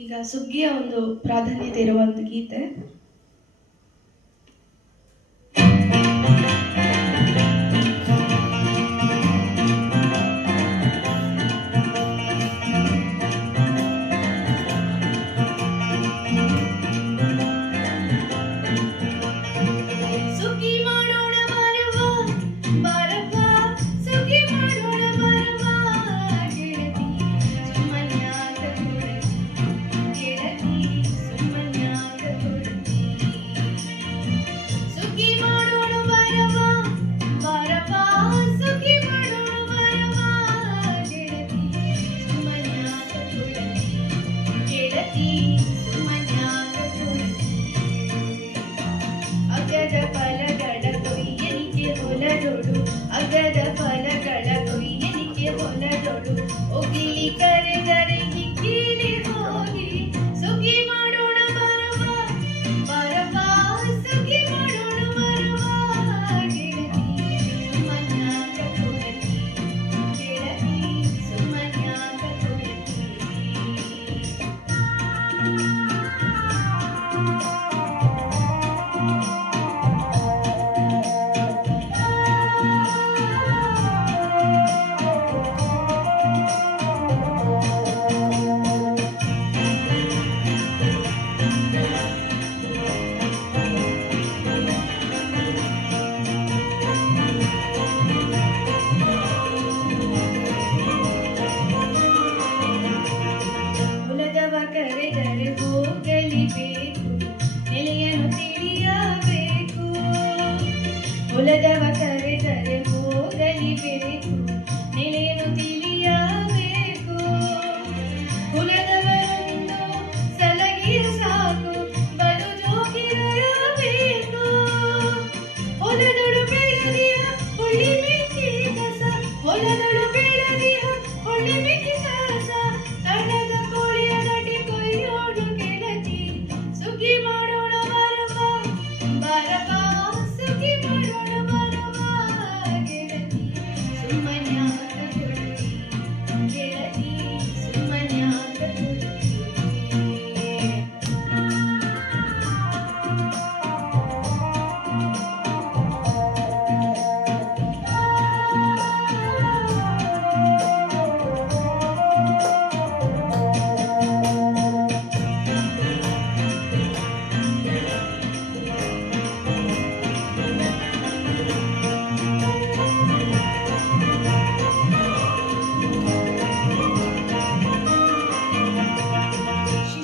ಈಗ ಸುಗ್ಗಿಯ ಒಂದು ಪ್ರಾಧಾನ್ಯತೆ ಇರುವ ಒಂದು ಗೀತೆ. ಬರವಾ ಸುಖಿ ಮಾಡೋಣ ಬರವಾ ಗೆಳತಿ ಸುಮನ್ಯಾಕ ಕೊಡತಿ ಗೆಳತಿ ಸುಮನ್ಯಾಕ ಕೊಡತಿ ಅಗದ ಫಲಗಳ ಕೊಯ್ಯನಿಗೆ ಹೊಲದೊಡು ಅಗದ ಫಲಗಳ ಕೊಯ್ಯನಿಗೆ ಹೊಲದೊಡು ಒಗಿಲಿ ಕರೆದರೆ ಹಿಕ್ಕಿಲಿ ಹೋಗಿ ಸುಖಿ ಮಾಡೋಣ ಬರವಾ ಬರವಾ ಸುಖಿ ಮಾಡೋಣ ಬರವಾ ಗೆಳತಿ ಸುಮನ್ಯಾಕ ಕೊಡತಿ ಗೆಳತಿ ಸುಮನ್ಯಾಕ ಕೊಡತಿ ಹೊಲದವ ಕರೆದರೆ ಹೋಗಲಿಬೇಕು ನೆಲೆಯನ್ನು ತಿಳಿಯಬೇಕು ಹೊಲದವ ಕರೆದರೆ ಹೋಗಲಿಬೇಕು ನೆಲೆಯನ್ನು ತಿಳಿಯಬೇಕು ಕುಲದವರನ್ನು ಸಲಗಿಯ ಸಾಕು ಬಲು ಜೋಗಿರಬೇಕು ಹೊಲದೊಳು ಬೆಳೆದಿಯ ಹುಳಿ ಮಿಕ್ಕಿ ಕಸ ಹೊಲದೊಳು ಬೆಳೆದಿಯ ಹುಳಿ ಮಿಕ್ಕಿ ಕಸ ತಣ್ಣದ ಕೋಳಿಯ ನಟಿ ಕೊಯ್ಯೋಡು ಗೆಳತಿ ಸುಖಿ ಮಾಡೋಣ ಬರವಾ ಬರವಾ ಸುಖಿ ಮಾಡೋಣ ಬರವಾ ಗೆಳತಿ ಸುಮನ್ಯಾಕ ಕೊಡತಿ ಗೆಳತಿ ಸುಮನ್ಯಾಕ ಕೊಡತಿ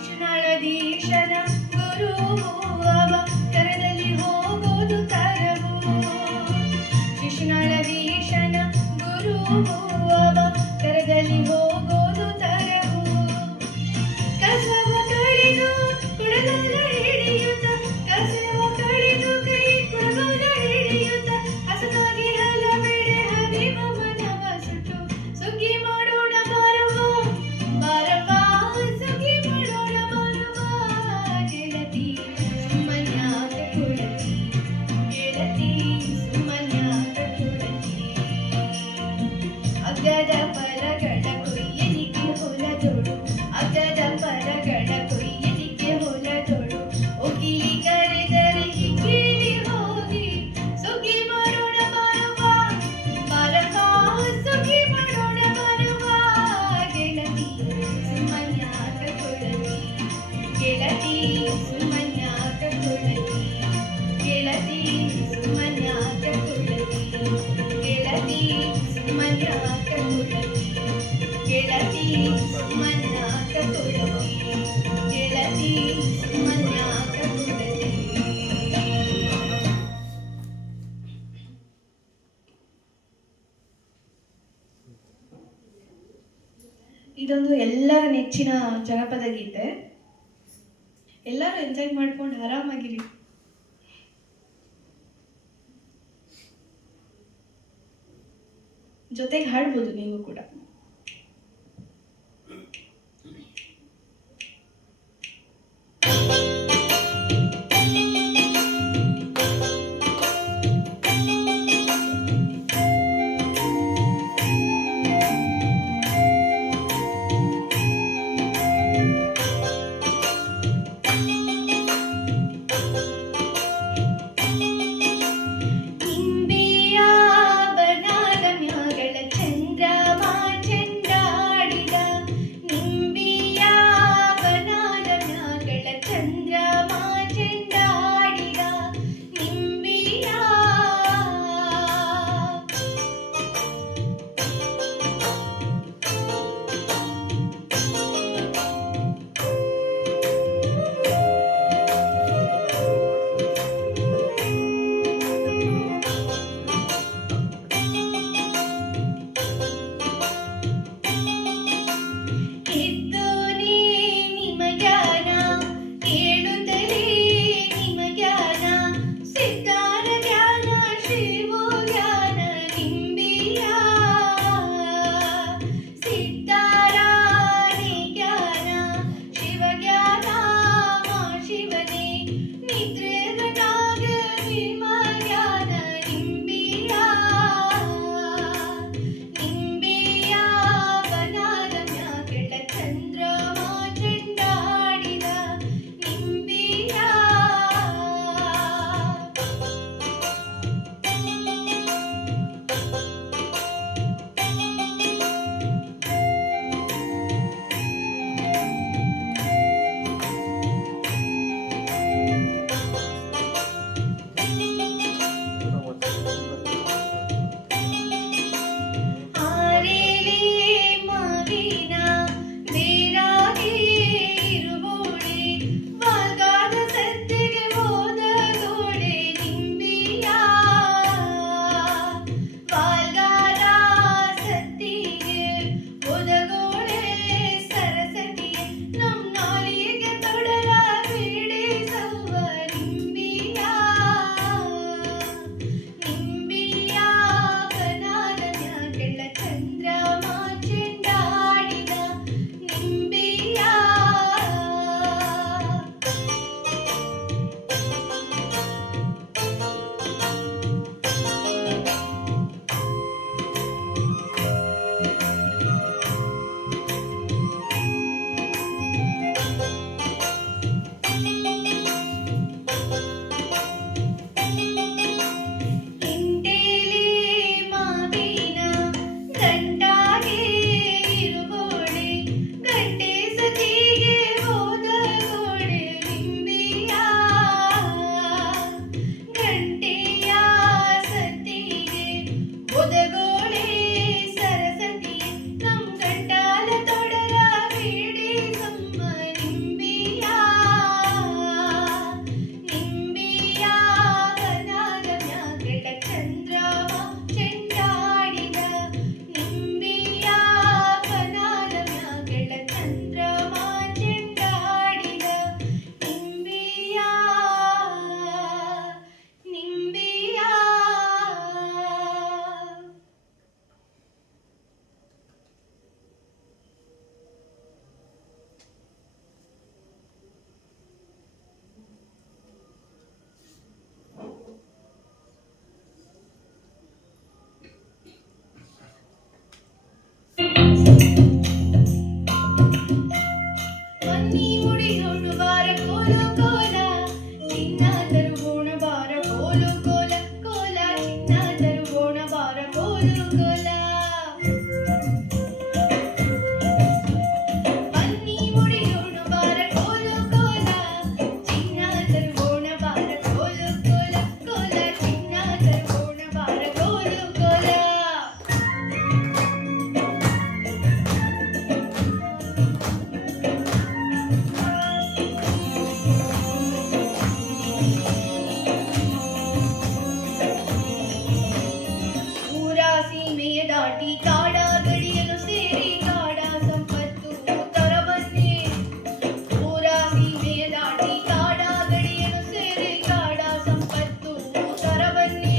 ಶಿಶುನಾಳಧೀಶನ ಗುರುವು ಅವ ಕರದಲ್ಲಿ ಹೋಗೋದು ತರವು ಶಿಶುನಾಳಧೀಶನ ಗುರುವು ಅವ ಕರದಲ್ಲಿ ಹೋಗೋದು ತರವು ಕಸವ ಕಡಿದು ಕುಡಗಲ ಹಿಡಿಯುತ್ತ ಕಸವ ಕಡಿದು ಕೈ ಕುಡಗಲ ಹಿಡಿಯುತ್ತ ಹಸನಾಗಿ ಹಲವೆಡೆ ಹರಿವ ಮನವ ಸುಟ್ಟು ಸುಗ್ಗಿ ಮಾಡೋಣ ಬರವಾ ಬರವಾ ಸುಗ್ಗಿ ಮಾಡೋಣ ಬರವಾ ಗೆಳತಿ ಸುಮನ್ಯಾಕ ಕೊಡತಿ ಗೆಳತಿ ಸುಮನ್ಯಾಕ ಕೊಡತಿ ಅಗ್ಗದ ಫಲಗಳ ಕೊಯ್ಯಲಿಗೆ ಹೊಲದೊಡು ಅಗ್ಗದ ಫಲಗಳ ಕೊಯ್ಯಲಿಗೆ ಹೊಲದೊಡು ಒಗಿಲಿ ಕರೆದರೆ ಹಿಕ್ಕಿಲಿ ಹೋಗಿ ಸುಗ್ಗಿ ಮಾಡೋಣ ಬರವಾ ಬರವಾ ಸುಗ್ಗಿ ಮಾಡೋಣ ಬರವಾ ಗೆಳತಿ ಸುಮನ್ಯಾಕ ಕೊಡತಿ ಗೆಳತಿ ಸುಮನ್ಯಾಕ ಕೊಡತಿ ಗೆಳತಿ ಸುಮನ್ಯಾಕ ಕೊಡತಿ ಗೆಳತಿ ಸುಮನ್ಯಾಕ ಕೊಡತಿ ಗೆಳತಿ ಸುಮನ್ಯಾಕ ಕೊಡತಿ ಗೆಳತಿ ಸುಮನ್ಯಾಕ ಕೊಡತಿ. ಇದೊಂದು ಎಲ್ಲರ ನೆಚ್ಚಿನ ಜನಪದ ಗೀತೆ. ಎಲ್ಲರೂ ಎಂಜಾಯ್ ಮಾಡ್ಕೊಂಡು ಆರಾಮಾಗಿರಿ. ಜೊತೆಗೆ ಹಾಡ್ಬೋದು ನೀವು ಕೂಡ. ನಿಂಬೆಯ ಬನಾದ ಮ್ಯಾಗಳ ಚಂದ್ರಮ ಕೋಲ ಬನ್ನಿ ಮುಡಿಯೋಣ ಬಾರ ಕೋಲು ಕೋಲ ಚಿನ್ನ ತರುಗೋಣ ಬಾರ ಕೋಲು ಕೋಲ ಕೋಲ ಚಿನ್ನ ತರುಗೋಣ ಬಾರ ಕೋಲು ಕೋಲ ಊರ ಸೀಮೆಯ ದಾಟಿ ಕಾಡ ಗಡಿಯಲು ಸೇರಿ ಕಾಡ ಸಂಪತ್ತು ತರಬನ್ನಿ ಊರ ಸೀಮೆಯ ದಾಟಿ ಕಾಡ ಗಡಿಯಲು ಸೇರಿ ಕಾಡ ಸಂಪತ್ತು ತರಬನ್ನಿ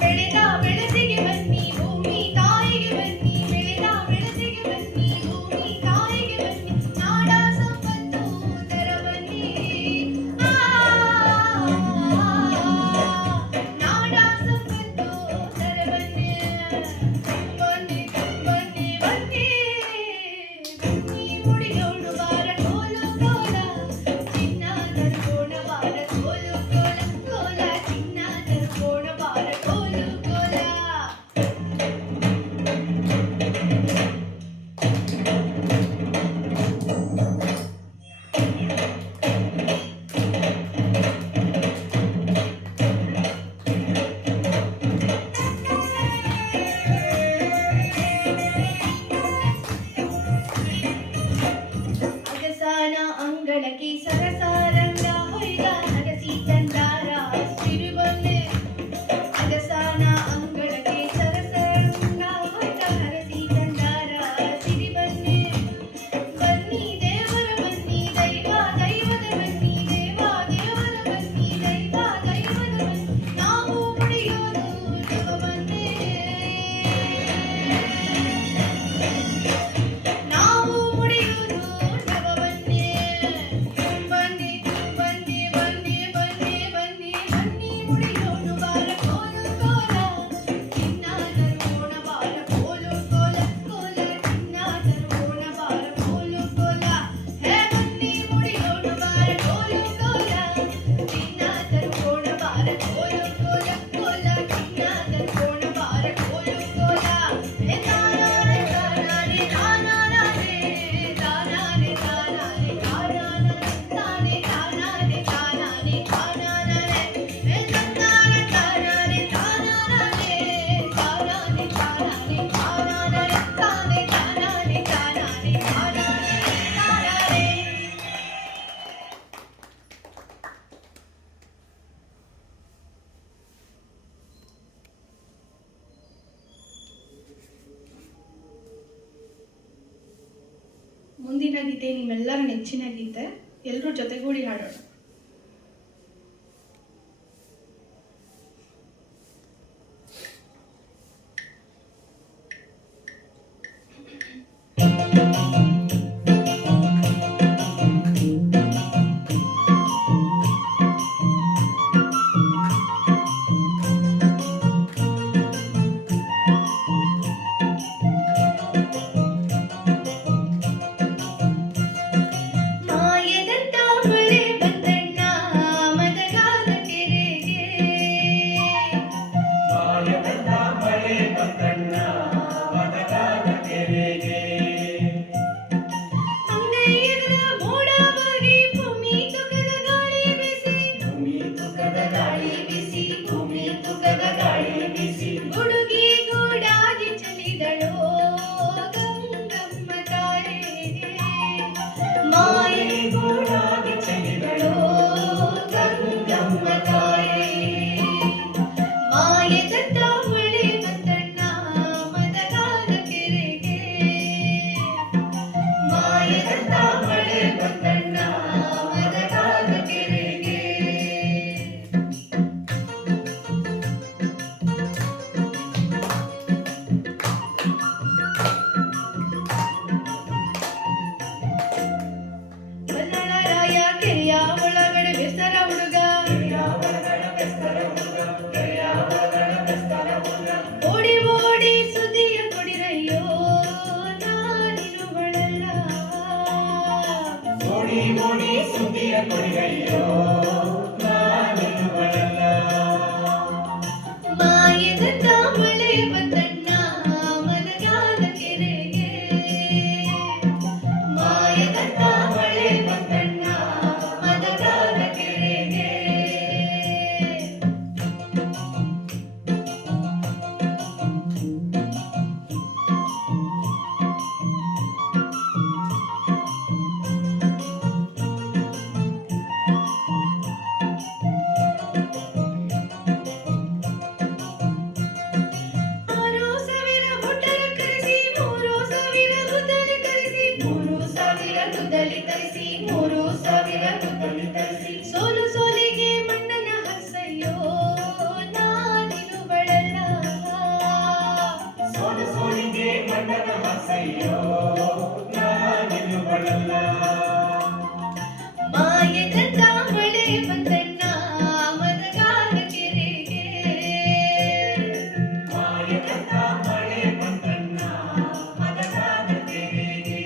ಬೆಳೆದ ಬೆಳೆಸಿಗೆ ಬನ್ನಿ ಭೂಮಿ ತಾಯಿಗೆ ಬನ್ನಿ ಬೆಳೆದ ಬೆಳೆಸಿಗೆ ಬನ್ನಿ ಭೂಮಿ ತಾಯಿಗೆ ಬನ್ನಿ ನಾಡ ಸಂಪತ್ತು ತರಬನ್ನಿ ನಾಡ ಸಂಪತ್ತು ತರಬನ್ನಿ ಬನ್ನಿ ಬನ್ನಿ ಬನ್ನಿ ಬನ್ನಿ ಮುಡಿಯೋಣ ಬಾರ ಕೋಲು ಕೋಲ ಚಿನ್ನ ತರುಗೋಣ ಬಾರ ಕೋಲು ಕೋಲ ಕೋಲ ಚಿನ್ನ ತರುಗೋಣ ಬಾರ ಕೋಲು ಕೋಲ ಅಗಸಾನ ಅಂಗಳಕ್ಕೆ ಸರಸಾರಂಗ ಹೊಯ್ದ ನಗಸಿ ತಂದಾರ ಸಿರಿಬನ್ನೆ ಅಗಸಾನ ಅಂಗಳಕ್ಕೆ ಸರಸಾರಂಗ ಹೊಯ್ದ ನಗಸಿ ತಂದಾರ ಸಿರಿಬನ್ನೆ ಬನ್ನಿ ದೇವರ ಬನ್ನಿ ದೈವ ದೈವದ ಬನ್ನಿ ದೇವ ದೇವರ ಬನ್ನಿ ದೈವ ದೈವದ ಬನ್ನಿ ನಾವು ಮುಡಿಯೋದು ನವ ಬನ್ನಿ ನಾವು ಮುಡಿಯುವುದು ನವ ಬನ್ನಿ ಬನ್ನಿ ಬನ್ನಿ ಬನ್ನಿ ಬನ್ನಿ ಬನ್ನಿ ಬನ್ನಿ ಮುಡಿಯೋಣ ಬಾರ ಕೋಲು ಕೋಲ ಚಿನ್ನ ತರುಗೋಣ ಬಾರ ಕೋಲು ಕೋಲ ಕೋಲ ಚಿನ್ನ ತರುಗೋಣ ಬಾರ ಕೋಲು ಕೋಲ ಹೇ ಬನ್ನಿ ಮುಡಿಯೋಣ ಬಾರ ಕೋಲು ಕೋಲ ಚಿನ್ನ ತರುಗೋಣ ಬಾರ ಕೋಲು ಕೋಲ ಕೋಲ ಚಿನ್ನ ತರುಗೋಣ ಬಾರ ಕೋಲು ಕೋಲ ಹೇ ತಾನಾನೆ ತಾನಾನೆ ತಾನಾನೆ ತಾನಾನೆ ತಾನಾನೆ ತಾನಾನೆ ತಾನೆ ತಾನಾನೆ ತಾನಾನೆ ತಾನಾನೆ ಹೇ ತಾನಾನೆ ತಾನಾನೆ ತಾನಾನೆ ತಾನಾನೆ ತಾನಾನೆ ತಾನಾನೆ ತಾನೆ ತಾನಾನೆ ತಾನಾನೆ ತಾನಾನೆ ತಾನಾನೆ ಮುಂದಿನ ಗೀತೆ ನಿಮ್ಮೆಲ್ಲರ ನೆಚ್ಚಿನ ಗೀತೆ ಎಲ್ಲರೂ ಜೊತೆಗೂಡಿ ಹಾಡೋಣ. ಮಾಯದಂತ ಮಳೆ ಬಂದಣ್ಣ ಮದಗಾದ ಕೆರೆಗೆ ಮಾಯದಂತ ಮಳೆ ಬಂದಣ್ಣ ಮದಗಾದ ಕೆರೆಗೆ ಅಂಗೈಯರ ಮೋಡವಾಗಿ ಭೂಮಿ ತುಕದ ಗಾಳಿ ಬಿಸಿ ಭೂಮಿ ತುಕದ ಗಾಳಿ ಬಿಸಿ ಭೂಮಿ ತುಕದ ಗಾಳಿ ಬಿಸಿ ಹುಡುಗಿ ಗೂಡಾಗಿ ಚಲಿದಳು ಗಂಗಮ್ಮ ತಾಯಿಗೆ ಮಾಯೆ ಗೂಡಾಗಿ ಚೆಲ್ಲಿದಳು ಗಂಗಮ್ಮ ತಾಯಿ ಮಾಯದಂತ ಮಳೆ ಬಂದಣ್ಣ ಮದಗಾದ ಕೆರೆಗೆ ಮಾಯದಂತ ಮಳೆ ಬಂದಣ್ಣ ಮದಗಾದ ಕೆರೆಗೆ ಬಲ್ಲಳರಾಯ ಕೆರೆಯ ಒಳಗಡೆ ಬೆಸರ ಹುಡುಗ ಓಡಿ ಓಡಿ ಸುದ್ದಿಯ ಕೊಡಿರಯ್ಯೋ ನಾನಿರುವಳಲ್ಲ ಓಡಿ ಓಡಿ ಸುದ್ದಿಯ ಕೊಡಿಗಯ್ಯೋ ನಾನಿರುವಳಲ್ಲ ಮಾಯದಂತ ಮಳೆ ಬಂದಣ್ಣ ಕಂಡನ ಹಾಸಯ್ಯೋ ನಾನಿರುವಳಲ್ಲ. ಮಾಯದ ಮಳೆ ಬಂದಣ್ಣ ಮದಗಾದ ಕೆರೆಗೆ, ಮಾಯದ ಮಳೆ ಬಂದಣ್ಣ ಮದಗಾದ ಕೆರೆಗೆ.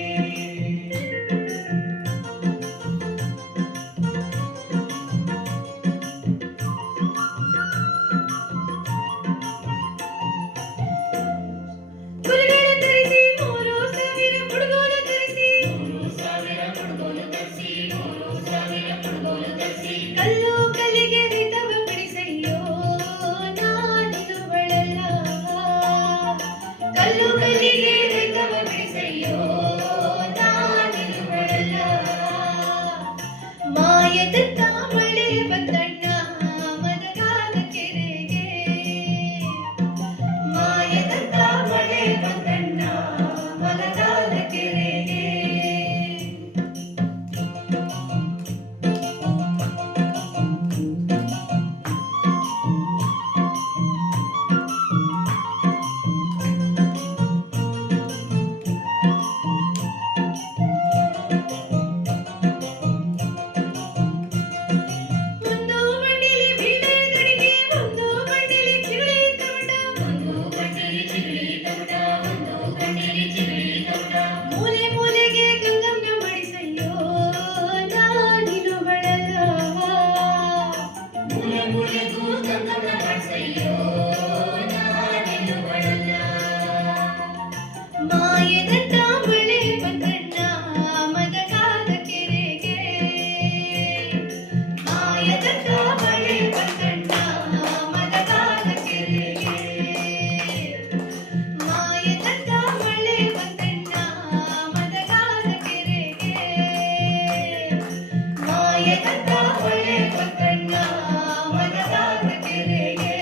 ಕುರಿಗಳ ತರಿಸಿ 3,000 ಕುಡುಗೋಲು ತರಿಸಿ, 3,000 ಕುಡುಗೋಲು ತರಿಸಿ, 3,000 ಕುಡುಗೋಲು ತರಿಸಿ. ಕಲ್ಲು ಕಲ್ಲಿಗೆ ರೈತವ ಬಿಡಿಸಯ್ಯೋ ನಾನಿರುವಳಲ್ಲ. ಕಲ್ಲು ಕಲ್ಲಿಗೆ ರೈತವ ಬಿಡಿಸಯ್ಯೋ ನಾನಿರುವಳಲ್ಲ. ಮಾಯದ ಮಳೆ ಬಂದಣ್ಣ ಮದಗಾದ ಕೆರೆಗೆ, ಮಾಯದ ಮಳೆ ಬಂದಣ್ಣ ಮಲಗಾದ ಕೆರೆಗೆ. ಒಂದು ಮಂಡಿಲಿ ಬೀಳೆ ಗಡಿಗೆ, ಒಂದು ಮಂಡಿಲಿ ಚಿಗಳಿ ತಮಟ, ಒಂದು ಗಂಟೆಲಿ ಚಿಗಳಿ ತಮಟ, ಒಂದು ಗಂಟೆಲಿ ಚಿಗಳಿ ತಮಟ. ಮೂಲೆ ಮೂಲೆಗೆ ಗಂಗಮ್ಮನ ಮಡಿಸಯ್ಯೋ ನಾನಿರುವಳಲ್ಲ. ಮೂಲೆ ಮೂಲೆಗೂ ಗಂಗಮ್ಮನ ಮಾಡಿಸಯ್ಯೋ ನಾನಿರುವಳಲ್ಲ. ಮಾಯದ ಮಳೆ ಬಂದಣ್ಣ ಮದಗಾದ ಕೆರೆಗೆ, ಮಾಯದ ಮಳೆ ಬಂದಣ್ಣ ಮದಗಾದ ಕೆರೆಗೆ. ಮಾಯದ ಮಳೆ ಬಂದಣ್ಣ ಮದಗಾದ ಕೆರೆಗೆ, ಮಾಯದ ಮಳೆ ಬಂದಣ್ಣ ಮದಗಾದ ಕೆರೆಗೆ.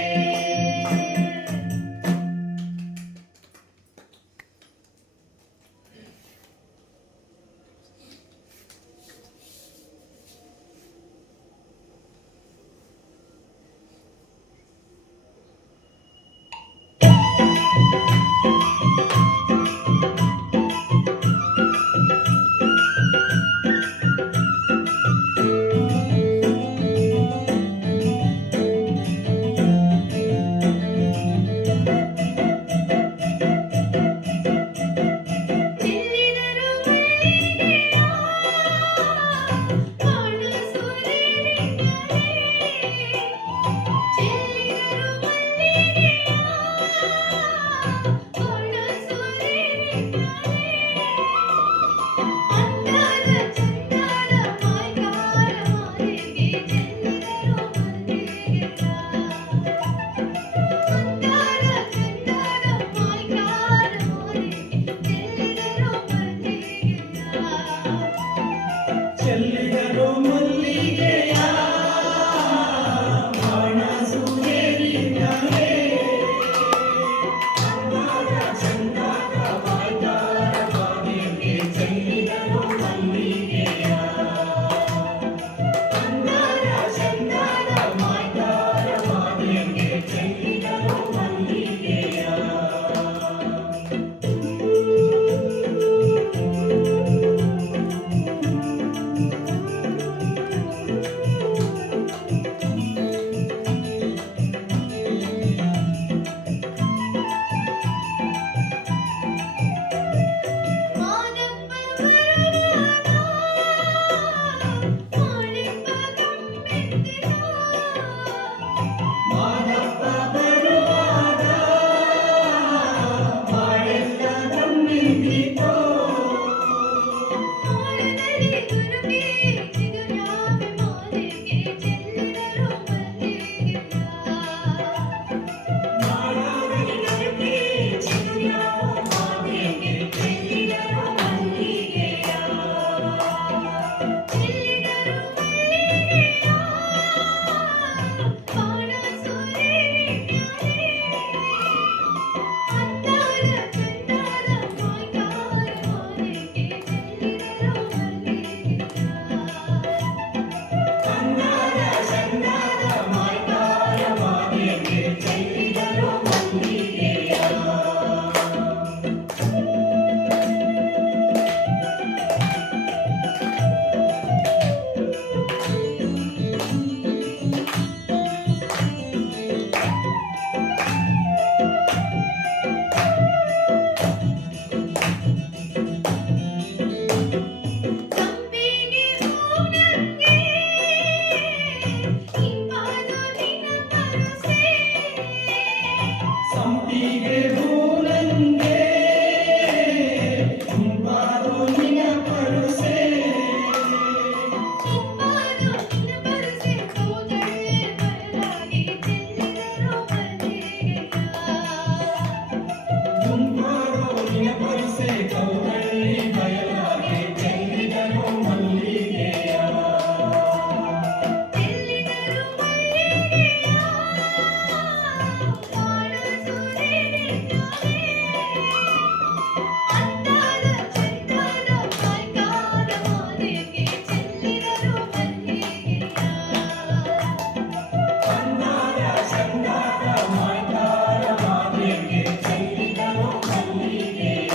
ಚೆಲ್ಲಿದರು ಮಲ್ಲಿಗೆಯ ಕಾಣಸುರಿರಿ ಮಳೆ, ಚೆಲ್ಲಿದರು ಮಲ್ಲಿಗೆಯ ಕಾಣಸುರಿರಿ ಮಳೆ. ಅಂದಾದ ಚಂದಾದ ಮಾಯ್ಗಾರ ಮಾರಿಗೆ ಚೆಲ್ಲಿದರು ಮಲ್ಲಿಗೆಯ, ಅಂದಾದ ಚಂದಾದ ಮಾಯ್ಗಾರ ಮಾರಿಗೆ ಚೆಲ್ಲಿದರು ಮಲ್ಲಿಗೆಯ. ಚೆಲ್ಲಿದರು ಮಲ್ಲಿಗೆಯ ಬಾಣ ಸುರೇರಿ ಮ್ಯಾಲೆ. ಅಂದಾದ ಚಂದಾದ ಮಾಯ್ಗಾರ ಮಾರಿಗೆ ಚೆಲ್ಲಿದರು ಮಲ್ಲಿಗೆಯ. ಅಂದಾದ ಚಂದಾದ ಮಾಯ್ಗಾರ ಮಾರಿಗೆ ಚೆಲ್ಲಿದರು ಮಲ್ಲಿಗೆಯ. ಮಾದಪ್ಪ ಬರುವಾಗ ಮಾಣಿಪ್ಪ ಗಮ್ಮೆತ್ತಿದ, ಮಾದಪ್ಪ ಬರುವಾಗ ಮಾಳೆಲ್ಲ ಗಮ್ಮೆತ್ತಿತೋ. ಮಾಳದಲ್ಲಿ ಗುರುಗಿ ಚಿಗುರ್ಯಾವೆ ಮಾರಿಗೆ ಚೆಲ್ಲಿದರು ಮಲ್ಲಿಗೆಯ. ಮಾಳದಲ್ಲಿ ಗರುಗಿ ಚಿಗುರ್ಯಾವ ಮಾರಿಗೆ ಚೆಲ್ಲಿದರು ಮಲ್ಲಿಗೆಯ. ಚೆಲ್ಲಿದರು ಮಲ್ಲಿಗೆಯ ಬಾಣ ಸುರಿರಿ ಮ್ಯಾಲೆ. ಅಂದಾದ ಚಂದಾದ ಮಾಯ್ಗಾರ ತುಂಪಾರೋ ನಿನಪರಿಸೆ ಕೌಗಳ್ಳಿ ಬಯಲಾಗೆ ಚೆಲ್ಲಿದರು ಮಲ್ಲಿಗೆಯ ಚೆಲ್ಲಿದರು ಮಲ್ಲಿಗೆಯ ಕಾಣಿಸುತ್ತಿದೆ ಅಂದಾದ ಚಂದದ ಕಾಯ್ಕಾದ ಮಾಲಿಗೆ ಚೆಲ್ಲಿದರು ಮಲ್ಲಿಗೆಯ ಅಂದಾದ ಚಂದಾದ ಮಾಯ್ಕಾರ ಮಾತೆಗೆ ಚೆಲ್ಲಿದರು ಮಲ್ಲಿಗೆಯ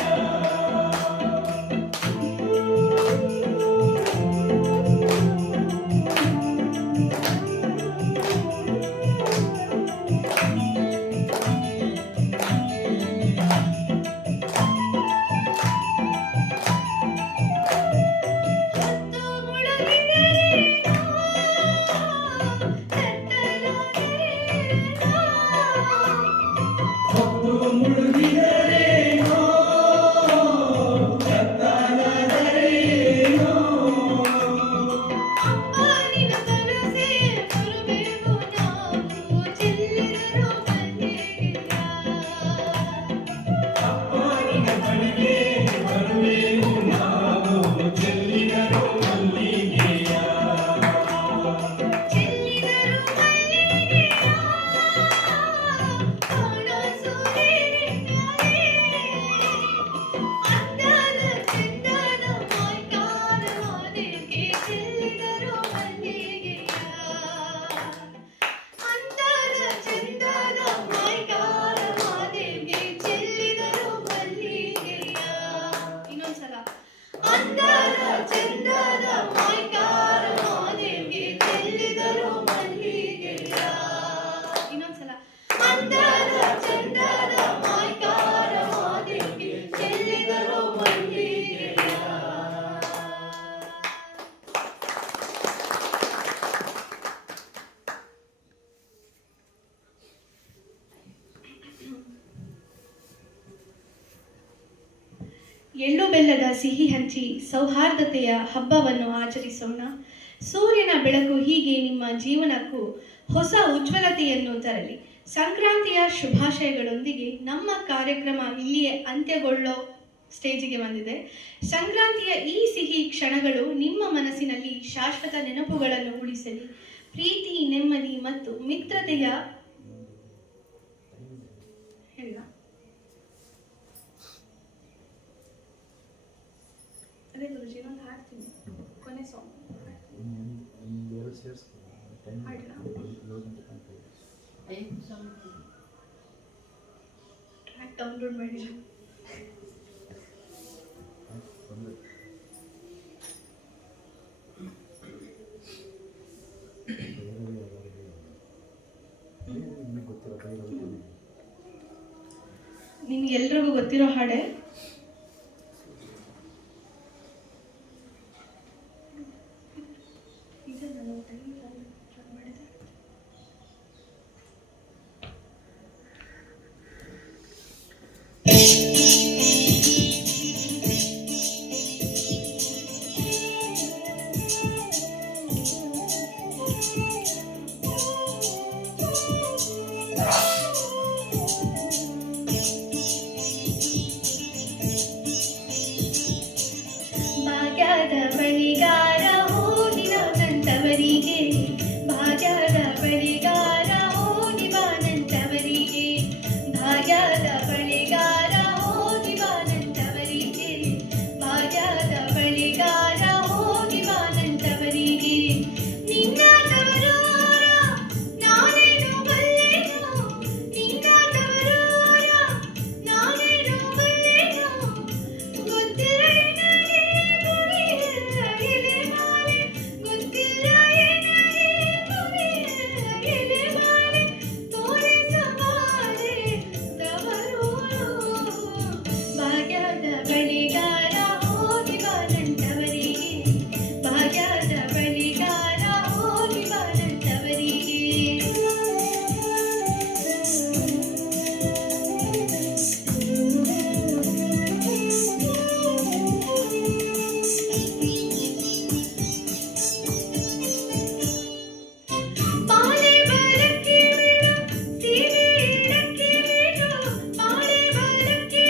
ಹೊತ್ತು ಮುಳುಗಿದರೇನೋ ಕತ್ತಲಾದರೇನೋ ಹೊತ್ತು ಮುಳುಗಿದರೇನೋ ಕತ್ತಲಾದರೇನೋ ಅಪ್ಪನಿನ ಕನಸೇ ಬರಬೇಕು ನಾವು ಚೆಲ್ಲಿದರು ಮಲ್ಲಿಗೆಯ ಅಪ್ಪನಿನ ಬಳಿಗೆ ಬರುವೆವು ನಾವು ಚೆಲ್ಲಿದರು ಮಲ್ಲಿಗೆಯ ಚೆಲ್ಲಿದರು ಮಲ್ಲಿಗೆಯ ಕಾಣಿಸುತ್ತಿದೆ ಅಂದಾದ ಚಂದದ ಮಾಯ್ಕಾರ ಮಾಲಿಗೆ ಚೆಲ್ಲಿದರು ಮಲ್ಲಿಗೆಯ ಅಂದಾದ ಚಂದದ ಮಾಯ್ಕಾರ ಮಾಲಿಗೆ ಚೆಲ್ಲಿದರು ಮಲ್ಲಿಗೆಯ ಇನ್ನೊಂದ್ಸಲ ಅಂದಾದ ಚಂದದ ಮಾಯ್ಕಾರ ಮಾಲಿಗೆ ಚೆಲ್ಲಿದರು ಮಲ್ಲಿಗೆಯ ಇನ್ನೊಂದ್ಸಲ ಅಂದಾದ ಚಂದದ ಮಾಯ್ಕಾರ ಮಾಲಿಗೆ ಚೆಲ್ಲಿದರು ಮಲ್ಲಿಗೆಯ ಎಳ್ಳು ಬೆಲ್ಲದ ಸಿಹಿ ಹಂಚಿ ಸೌಹಾರ್ದತೆಯ ಹಬ್ಬವನ್ನು ಆಚರಿಸೋಣ. ಸೂರ್ಯನ ಬೆಳಕು ಹೀಗೆ ನಿಮ್ಮ ಜೀವನಕ್ಕೂ ಹೊಸ ಉಜ್ವಲತೆಯನ್ನು ತರಲಿ. ಸಂಕ್ರಾಂತಿಯ ಶುಭಾಶಯಗಳೊಂದಿಗೆ ನಮ್ಮ ಕಾರ್ಯಕ್ರಮ ಇಲ್ಲಿಯೇ ಅಂತ್ಯಗೊಳ್ಳೋ ಸ್ಟೇಜಿಗೆ ಬಂದಿದೆ. ಸಂಕ್ರಾಂತಿಯ ಈ ಸಿಹಿ ಕ್ಷಣಗಳು ನಿಮ್ಮ ಮನಸ್ಸಿನಲ್ಲಿ ಶಾಶ್ವತ ನೆನಪುಗಳನ್ನು ಉಳಿಸಲಿ. ಪ್ರೀತಿ, ನೆಮ್ಮದಿ ಮತ್ತು ಮಿತ್ರತೆಯ ಹೇಳ ಅದೇ ಗುರುಜಿ ಇನ್ನೊಂದು ಹಾಡ್ತೀನಿ ಕೊನೆ ಸಾಂಗ್ ಟ್ರ್ಯಾಕ್ ಡೌನ್ಲೋಡ್ ಮಾಡಿ ನಿಮ್ಗೆ ಎಲ್ರಿಗೂ ಗೊತ್ತಿರೋ ಹಾಡೆ ಭಾಗ್ಯದ ಬಳಿಗಾರ ಹೋಗಿ ಬಾನಂತವರಿಗೆ ಭಾಗ್ಯದ ಬಳಿಗಾರ ಹೋಗಿ ಬಾನಂತವರಿಗೆ ಭಾಗ್ಯದ ಬಳಿಗಾರ ಹೋಗಿ ಬಾನಂತವರಿಗೆ ಭಾಗ್ಯದ ಬಳಿಗಾರ ಹೋಗಿ ಬಾನಂತವರಿಗೆ ನಿನ್ನ ತವರೂರ ನಾನೇನು ಬಲ್ಲೆನು ನಿನ್ನ ತವರೂರ ನಾನೇನು ಬಲ್ಲೆನು ಗೊತ್ತಿಲ್ಲ ಬಳಿಗಾರ ಹೋಗಿ ಬಾನಂತವರಿಗೆ ಭಾಗ್ಯದ ಬಳಿಗಾರ ಹೋಗಿ ಬಾನಂತವರಿಗೆ ಪಾಲೆ ಬಲಕ್ಕೆ ಬೇಡ ಸೀಮೆ ಇಡಕ್ಕೆ ಬೇಡ ಪಾಲೆ ಬಲಕ್ಕೆ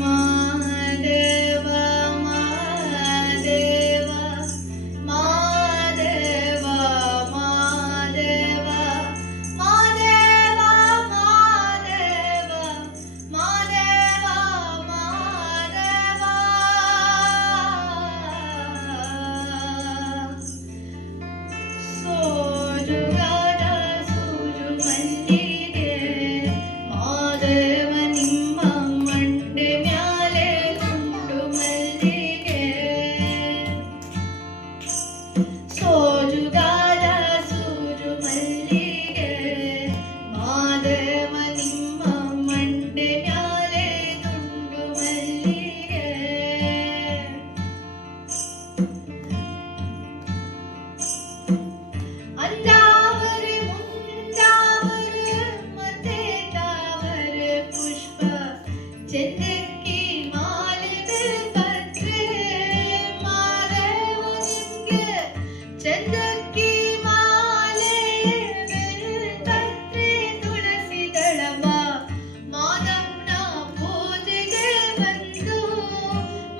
ಮಾದೇವ ಮಾದೇವ ಮಾದೇವ ಮಾದೇವ ಮಾದೇವ ಮಾದೇವ ಮಾದೇವ ಮಾದೇವ ಸೋಜುಗಾದ ಸೂಜು ಮಲ್ಲಿಗೆ ಮಾದೇವ ನಿಮ್ಮ ಮಂಡೆ ಮ್ಯಾಲೆ ದುಂಡು ಮಲ್ಲಿಗೆ ಸೋಜುಗಾದ ಸೂಜು ಮಲ್ಲಿಗೆ ಮಾದೇವ ನಿಮ್ಮ ಮಂಡೆ ಮ್ಯಾಲೆ ದುಂಡು ಮಲ್ಲಿಗೆ ಅಂದಾವರೆ ಮುಂದಾವರೆ ಮತ್ತೆ ತಾವರೆ ಪುಷ್ಪ ಚೆಂದಕ್ಕಿ ಮಾಲೆಗೆ ಪತ್ರೆ ಮಾದೇವ ನಿಮ್ಗೆ ಚೆಂದಕ್ಕಿ ಮಾಲೆ ಪತ್ರೆ ತುಳಸಿ ದಳವ ಮಾದಮ್ಮನ ಪೂಜೆಗೆ ಬಂದು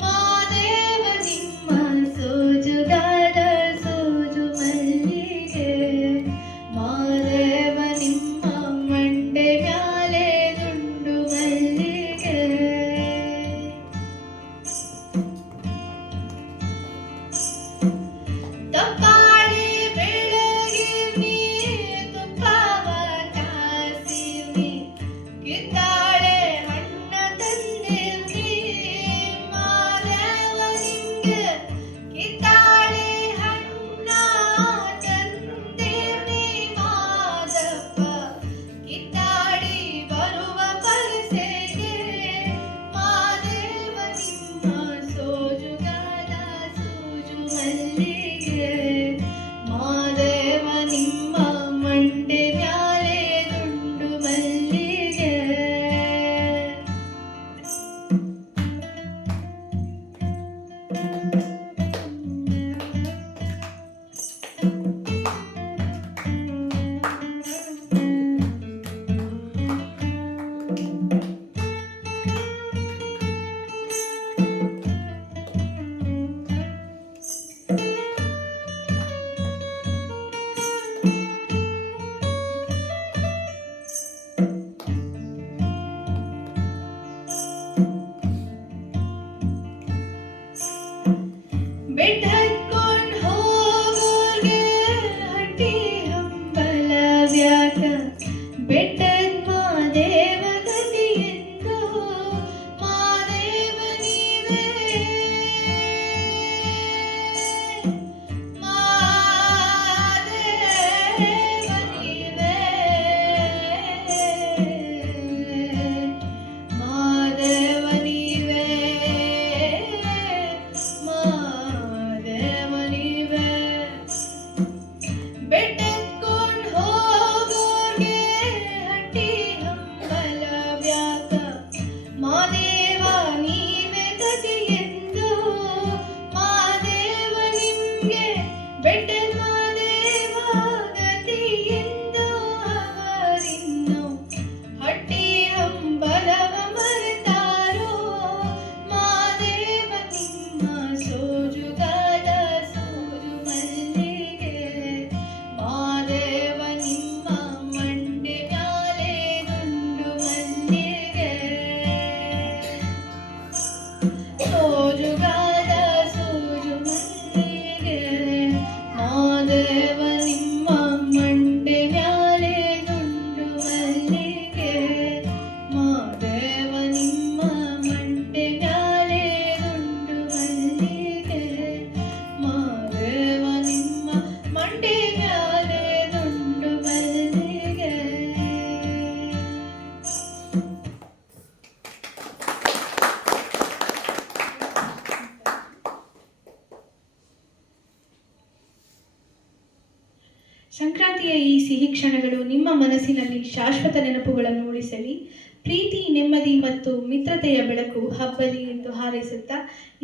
ಮಾದೇವ ನಿಮ್ಮ ಸೋಜುಗಾದ ಸೋಜು ಮಲ್ಲಿಗೆ ಮಾದೇವ ನಿಮ್ಮ ಮಂಡೆ ಮ್ಯಾಲೆ ದುಂಡು ಮಲ್ಲಿಗೆ ತಪ್ಪಾಳಿ ಬೆಳಗಿವ್ನಿ ತುಪ್ಪವ ಕಾಸಿವ್ನಿ ಕಿತ್ತಾಳೆ ಹಣ್ಣ ತಂದಿವ್ನಿ ಮಾದೇವ ನಿಮ್ಗೆ ಕಿತ್ತಾಳೆ ಹಣ್ಣ ತಂದಿವ್ನಿ ಮಾದಪ್ಪ ಕಿತ್ತಾಡಿ ಬರುವ ಪರಿಸೆಗೆ ಮಾದೇವ ನಿಮ್ಮ ಸೋಜುಗಾದ ಸೂಜು ಮಲ್ಲಿಗೆ ಮಾದೇವ ನಿಮ್ಮ ಮಂಡೆ ಮ್ಯಾಲೆ ದುಂಡು ಮಲ್ಲಿಗೆ ಬೆಟ್ಟ ಹತ್ಕೊಂಡ್ ಹೋಗೋರ್ಗೆ ಹಟ್ಟಿ ಹಂಬಲವ್ಯಾಕ ಬೆಟ್ಟದ್ ಮಾದೇವ ಗತಿಯೆಂದು ಮಾದೇವ ನೀವೇ ಮಾದೇವ ನೀವೇ ಮಾದೇವ ನೀವೇ ಮಾದೇವ ನೀವೇ ಬೆಟ್ಟತ್ಕೊಂಡ್ ಹೋಗೋರ್ಗೆ ಹಟ್ಟಿ ಹಂಬಲವ್ಯಾಕ ಮಾದೇವ ನೀವೇ ಗತಿಯೆಂದು ಮಾದೇವ ನಿಮ್ಗೆ ಬೆಟ್ಟದ ಮಾದೇವ ಗತಿಯೆಂದು ಅವರಿನ್ನು ಹಟ್ಟಿ ಹಂಬಲವ ಮರೆತಾರೋ ಮಾದೇವ ನಿಮ್ಮ ಸೋಜುಗಾದ ಸೋಜು ಮಲ್ಲಿಗೆ ಮಾದೇವ ನಿಮ್ಮ ಮಂಡೆ ಮ್ಯಾಲೆ ದುಂಡು ಮಲ್ಲಿಗೆ ಸೋಜುಗಾದ ಸೋಜು ಮಲ್ಲಿಗೆ ಮಾದೇವ ನಿಮ್ಮ ಮಂಡೆ ಮ್ಯಾಲೆ ದುಂಡು ಮಲ್ಲಿಗೆ ಮಾದೇವ ನಿಮ್ಮ ಮಂಡೆ ಮ್ಯಾಲೆ ದುಂಡು ಮಲ್ಲಿಗೆ ಮಾದೇವ ನಿಮ್ಮ ಮಂಡೆ ಮ್ಯಾಲೆ ದುಂಡು ಮಲ್ಲಿಗೆ. ಸಂಕ್ರಾಂತಿಯ ಈ ಸಿಹಿ ಕ್ಷಣಗಳು ನಿಮ್ಮ ಮನಸ್ಸಿನಲ್ಲಿ ಶಾಶ್ವತ ನೆನಪುಗಳನ್ನು ಉಳಿಸಲಿ. ಪ್ರೀತಿ, ನೆಮ್ಮದಿ ಮತ್ತು ಮಿತ್ರತೆಯ ಬೆಳಕು ಹಬ್ಬಲಿ ಎಂದು ಹಾರೈಸುತ್ತಾ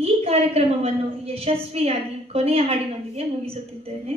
ಈ ಕಾರ್ಯಕ್ರಮವನ್ನು ಯಶಸ್ವಿಯಾಗಿ ಕೊನೆಯ ಹಾಡಿನೊಂದಿಗೆ ಮುಗಿಸುತ್ತಿದ್ದೇನೆ.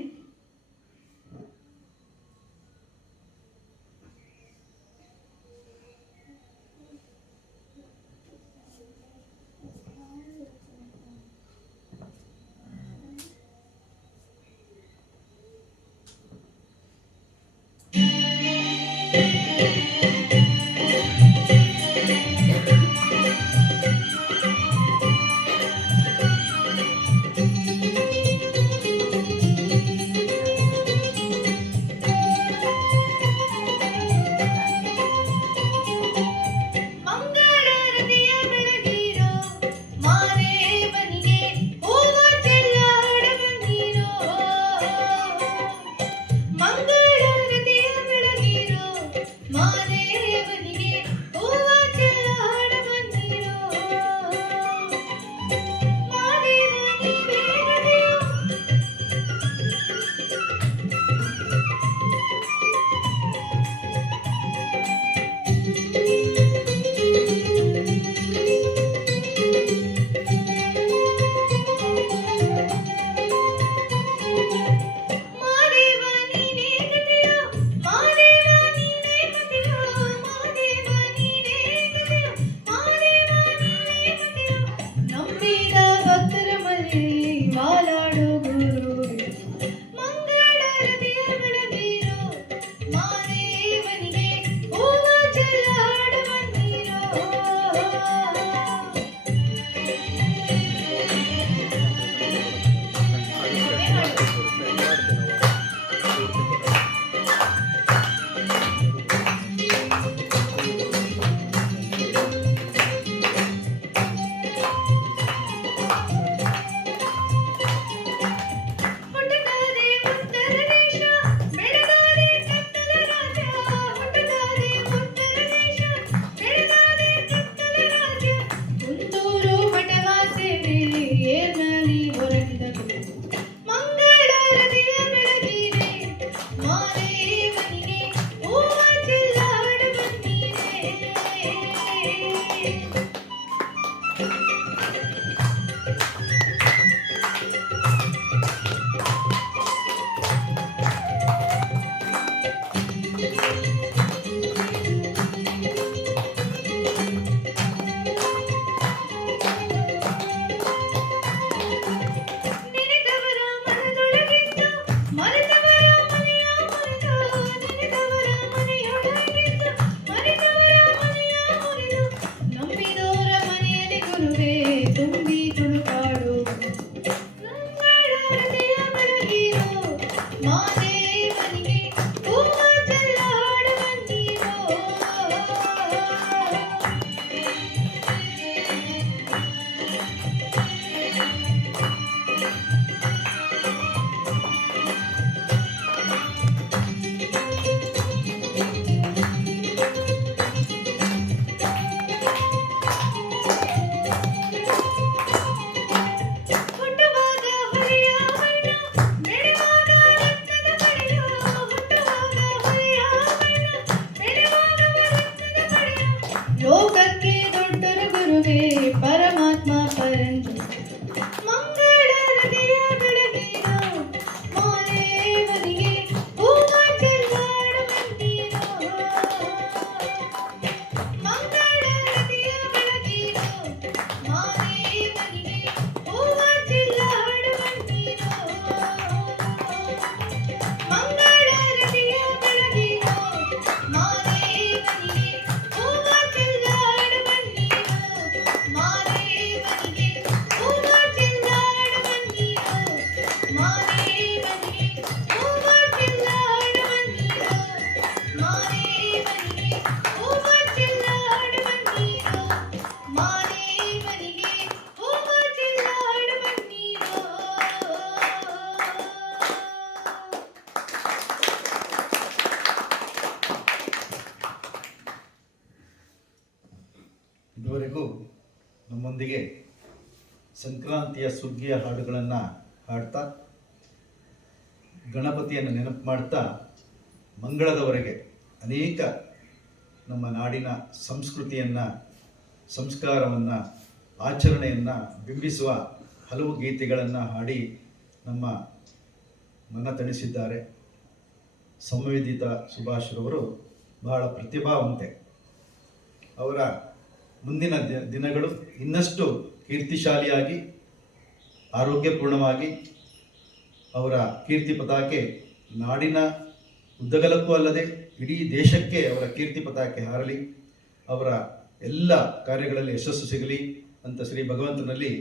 ಮಂಗಳಾರತಿಯ ಬೆಳಗಿರೋ ಮಾದೇವನಿಗೆ ಹೂವ ಚೆಲ್ಲಾಡ ಬಂದಿರೋ. ಮಂಗಳಾರತಿಯ ಬೆಳಗಿರೋ ಮಾದೇವನಿಗೆ ಹೂವ ಚೆಲ್ಲಾಡ ಬಂದಿರೋ. ಮಾದೇವನಿ ಬೇಗನೆಯೋ ಮಾದೇವ ನೀನೇ ಗತಿಯೋ, ಮಾದೇವ ನೀನೇ ಗತಿಯೋ, ಮಾದೇವ ನೀನೇ ಗತಿಯೋ, ಮಾದೇವ ನೀನೇ ಗತಿಯೋ. ನಂಬಿದ ಭಕ್ತರ ಮನೆಯಲ್ಲಿ ವಾಲಾಡೋ ಗುರುವೆ. ಮಂಗಳಾರತಿಯ ಬೆಳಗಿರೋ ಮಾದೇವನಿಗೆ ಹೂವ ಚೆಲ್ಲಾಡ ಬಂದಿರೋ. ಹುಟ್ಟುತ್ತದೆ ಉತ್ತರ ದೇಶ, ಬೆಳೆದಾದೆ ಕತ್ತಲ ರಾಜ್ಯ. ಹುಟ್ಟುತ್ತದೆ ಉತ್ತರ ದೇಶ, ಬೆಳೆದಾದೆ ಕತ್ತಲ ರಾಜ್ಯ. ಕುಂತೂರು ಮಠವ ಸೇರಿ ಏರ್ನಲ್ಲಿ ಹೊರಟಿದರು. ಮಂಗಳಾರತಿಯ ಬೆಳಗಿರೆ ಮಾದೇವನಿಗೆ ಹೂವ ಚೆಲ್ಲಾಡ ಬಂದಿರೆ. ನೆನೆದವರ ಮನದೊಳಗಿದ್ದ ಮರೆತವರ ಮನೆಯ ಮುರಿದು. ನೆನೆದವರ ಮನೆಯೊಳಗಿದ್ದ ಮರೆತವರ ಮನೆಯ ಮುರಿದು. ನಂಬಿದವರ ಮನೆಯಲ್ಲಿ ಗುರುವೇ ತುಂಬಿ ತುಳುಕಾಡು. ಮಂಗಳಾರತಿಯ ಬೆಳಗಿರೋ ಮಾದೇವನಿಗೆ ಹೂವ ಚೆಲ್ಲಾಡ ಬಂದಿರೋ. ಹುಟ್ಟುವಾಗ ಹೊರೆಯ ವರ್ಣ, ಬೆಳೆವಾಗ ರಕ್ತದ ಪಡೆಯ. ಹುಟ್ಟುವಾಗ ಹೊರೆಯ ವರ್ಣ, ಬೆಳೆವಾಗ ರಕ್ತದ ಪಡೆಯ. ಲೋಕಕ್ಕೆ ದೊಡ್ಡರು ಗುರುವೇ ಪರಮಾತ್ಮ ಪರಂಜು. ಮಂಗಳಾರತಿಯ ಬೆಳಗಿರೋ ಮಾದೇವನಿಗೆ ಹೂವ ಚೆಲ್ಲಾಡ ಬಂದಿರೋ. ಮಂಗಳಾರತಿಯ ಬೆಳಗಿರೋ ಮಾದೇವನಿಗೆ ಹೂವ ಚೆಲ್ಲಾಡ ಬಂದಿರೋ. ಮಂಗಳಾರತಿಯ ಬೆಳಗಿರೋ ಮಾದೇವನಿಗೆ ಹೂವ ಚೆಲ್ಲಾಡ ಬಂದಿರೋ. ಮಾದೇವನಿಗೆ ಹೂವ ಚೆಲ್ಲಾಡ ಬಂದಿರೋ. ಮಾದೇವನಿಗೆ ಹೂವ ಚೆಲ್ಲಾಡ ಬಂದಿರೋ. ಮಾದೇವನಿಗೆ ಹೂವ ಚೆಲ್ಲಾಡ ಬಂದಿರೋ. ಮಾದೇವನಿಗೆ ಹೂವ ಚೆಲ್ಲಾಡ ಬಂದಿರೋ. ಇದುವರೆಗೂ ನಮ್ಮೊಂದಿಗೆ ಸಂಕ್ರಾಂತಿಯ ಸುಗ್ಗಿಯ ಹಾಡುಗಳನ್ನು ಹಾಡ್ತಾ ಗಣಪತಿಯನ್ನು ನೆನಪು ಮಾಡ್ತಾ ಮಂಗಳದವರೆಗೆ ಅನೇಕ ನಮ್ಮ ನಾಡಿನ ಸಂಸ್ಕೃತಿಯನ್ನು, ಸಂಸ್ಕಾರವನ್ನು, ಆಚರಣೆಯನ್ನು ಬಿಂಬಿಸುವ ಹಲವು ಗೀತೆಗಳನ್ನು ಹಾಡಿ ನಮ್ಮ ಮನ ತಣಿಸಿದ್ದಾರೆ. ಸಂವೇದಿತ ಸುಭಾಷ್ರವರು ಬಹಳ ಪ್ರತಿಭಾವಂತೆ. ಅವರ ಮುಂದಿನ ದಿನಗಳು ಇನ್ನಷ್ಟು ಕೀರ್ತಿಶಾಲಿಯಾಗಿ ಆರೋಗ್ಯಪೂರ್ಣವಾಗಿ ಅವರ ಕೀರ್ತಿ ಪತಾಕೆ ನಾಡಿನ ಉದ್ದಗಲಕ್ಕೂ ಅಲ್ಲದೆ ಇಡೀ ದೇಶಕ್ಕೆ ಅವರ ಕೀರ್ತಿ ಪತಾಕೆ ಹಾರಲಿ, ಅವರ ಎಲ್ಲ ಕಾರ್ಯಗಳಲ್ಲಿ ಯಶಸ್ಸು ಸಿಗಲಿ ಅಂತ ಶ್ರೀ ಭಗವಂತನಲ್ಲಿ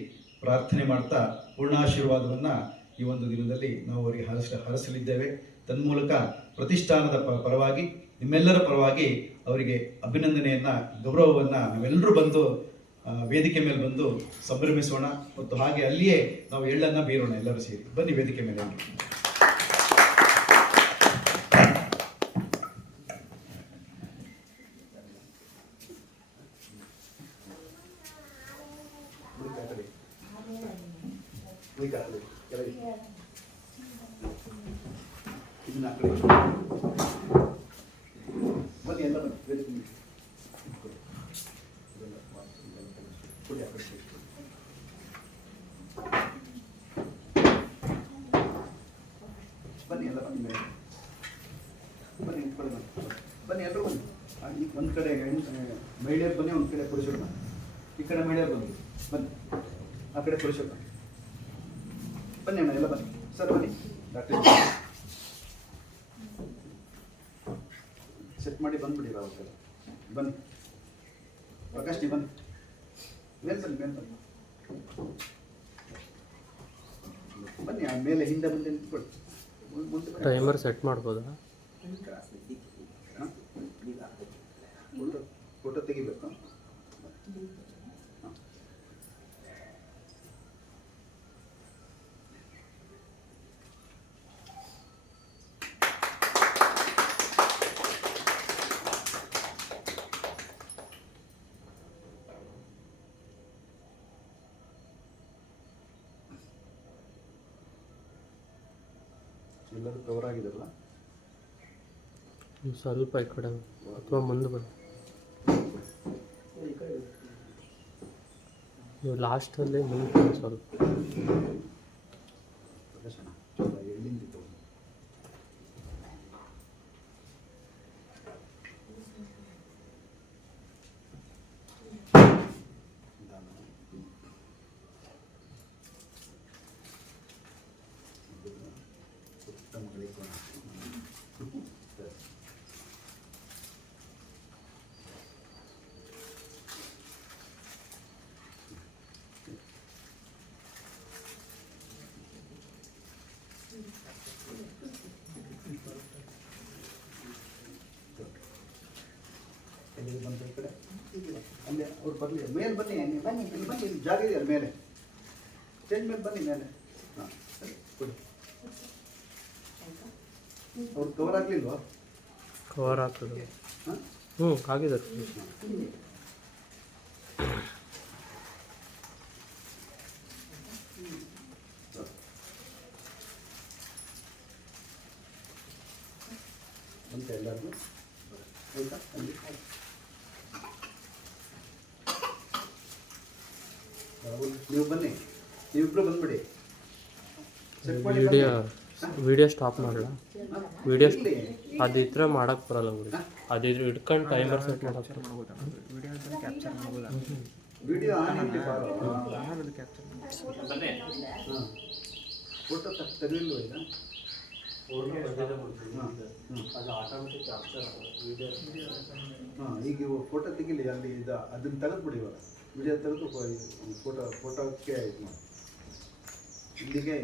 ಪ್ರಾರ್ಥನೆ ಮಾಡ್ತಾ ಪೂರ್ಣಾಶೀರ್ವಾದವನ್ನು ಈ ಒಂದು ದಿನದಲ್ಲಿ ನಾವು ಅವರಿಗೆ ಹರಸಲಿದ್ದೇವೆ. ತನ್ಮೂಲಕ ಪ್ರತಿಷ್ಠಾನದ ಪರವಾಗಿ ನಿಮ್ಮೆಲ್ಲರ ಪರವಾಗಿ ಅವರಿಗೆ ಅಭಿನಂದನೆಯನ್ನು, ಗೌರವವನ್ನು ನಾವೆಲ್ಲರೂ ಬಂದು ವೇದಿಕೆ ಮೇಲೆ ಬಂದು ಸಂಭ್ರಮಿಸೋಣ ಮತ್ತು ಹಾಗೆ ಅಲ್ಲಿಯೇ ನಾವು ಎಳ್ಳನ್ನು ಬೀರೋಣ. ಎಲ್ಲರೂ ಸೇರಿ ಬನ್ನಿ ವೇದಿಕೆ ಮೇಲೆ. ಇದನ್ನ ಆ ಕಡೆ ಬನ್ನಿ, ಎಲ್ಲ ಬನ್ನಿ ವೇದಿಕೆ ಮೇಲೆ. ಕೊಡಿ ಆ ಕಡೆ. ಬನ್ನಿ ಎಲ್ಲ ಬನ್ನಿ ಮೇಲೆ ಬನ್ನಿ, ನಿಂತ್ಕೊಳ್ಳಿ ಬನ್ನಿ ಎಲ್ಲರೂ ಬನ್ನಿ. ಒಂದು ಕಡೆ ಮಹಿಳೆಯರು ಬನ್ನಿ, ಒಂದು ಕಡೆ ಪುರುಷರು ಬನ್ನಿ. ಈ ಕಡೆ ಮಹಿಳೆಯರು ಬನ್ನಿ, ಬನ್ನಿ ಆ ಕಡೆ ಪುರುಷರು ಬನ್ನಿ. ಬನ್ನಿ ಅಣ್ಣ ಎಲ್ಲ ಬನ್ನಿ ಸರ್, ಬನ್ನಿ ಡಾಕ್ಟರ್ ಸೆಟ್ ಮಾಡಿ ಬಂದ್ಬಿಡಿ. ರಾವ್ ಬನ್ನಿ, ಪ್ರಕಾಶ್ ನೀ ಬನ್ನಿ, ಮೇಲೆ ಬನ್ನಿ, ಮೇಲೆ ಬನ್ನಿ ಬನ್ನಿ. ಆಮೇಲೆ ಹಿಂದೆ ಮುಂದೆ ನಿಂತ್ಕೊಳ್ಳಿ. ಟೈಮರ್ ಸೆಟ್ ಮಾಡ್ಬೋದಾ? ಫೋಟೋ ತೆಗಿಬೇಕು. ಎಲ್ಲರೂ ಕವರ್ ಆಗಿದೆಲ್ಲ. ಸ್ವಲ್ಪ ಈ ಕಡೆ ಅಥವಾ ಮುಂದೆ ಬನ್ನಿ. ನೀವು ಲಾಸ್ಟಲ್ಲಿ ಮುಂದೆ ಸ್ವಲ್ಪ ಎಲ್ಲಿಂದಿತ್ತು ಬಂತ ಈ ಕಡೆ ಅಲ್ಲೇ ಅವ್ರು ಬರಲಿ. ಮೇಲೆ ಬನ್ನಿ, ಬನ್ನಿ ಇಲ್ಲಿ ಬನ್ನಿ, ಇಲ್ಲಿ ಜಾಗ ಇದೆ ಅಲ್ಲಿ ಮೇಲೆ ಸ್ಟೇಜ್ ಮೇಲೆ ಬನ್ನಿ ಮೇಲೆ. ಹಾಂ ಸರಿ ಕೊಡಿ. ಅವ್ರು ಕವರ್ ಆಗಲಿಲ್ವಾ? ಕವರ್ ಆಗ್ತದೆ. ಹಾಂ ಆಗಿದೆ. ಅಂತ ಎಲ್ಲರಿಗೂ ಆಯ್ತಾ? ನೀವು ಬನ್ನಿ, ನೀವಿಬ್ರು ಬಂದ್ಬಿಡಿ. ವಿಡಿಯೋ ಸ್ಟಾಪ್ ಮಾಡಲ್ಲ. ವಿಡಿಯೋ ಅದು ಇದ್ರೆ ಮಾಡಕ್ಕೆ ಬರಲ್ಲ ಬಿಡಿ. ಅದು ಹಿಡ್ಕೊಂಡು ಟೈಮರ್ ಸೆಟ್ ಮಾಡಕ್ಕೆ ವಿಡಿಯೋ ಫೋಟೋ ತೆಗಲಿಲ್ವ ಈಗ? ಹಾಂ ಈಗ ಫೋಟೋ ತೆಗಿಲಿ ಅಲ್ಲಿ ಇದು ಅದನ್ನು ತೆಗೆದ್ಬಿಡಿ. ಇವಾಗ ವಿಡಿಯೋ ತೆಗೆದು ಫೋಟೋಕ್ಕೆ ಇದು ಮಾಡಿ. ಇಲ್ಲಿಗೆ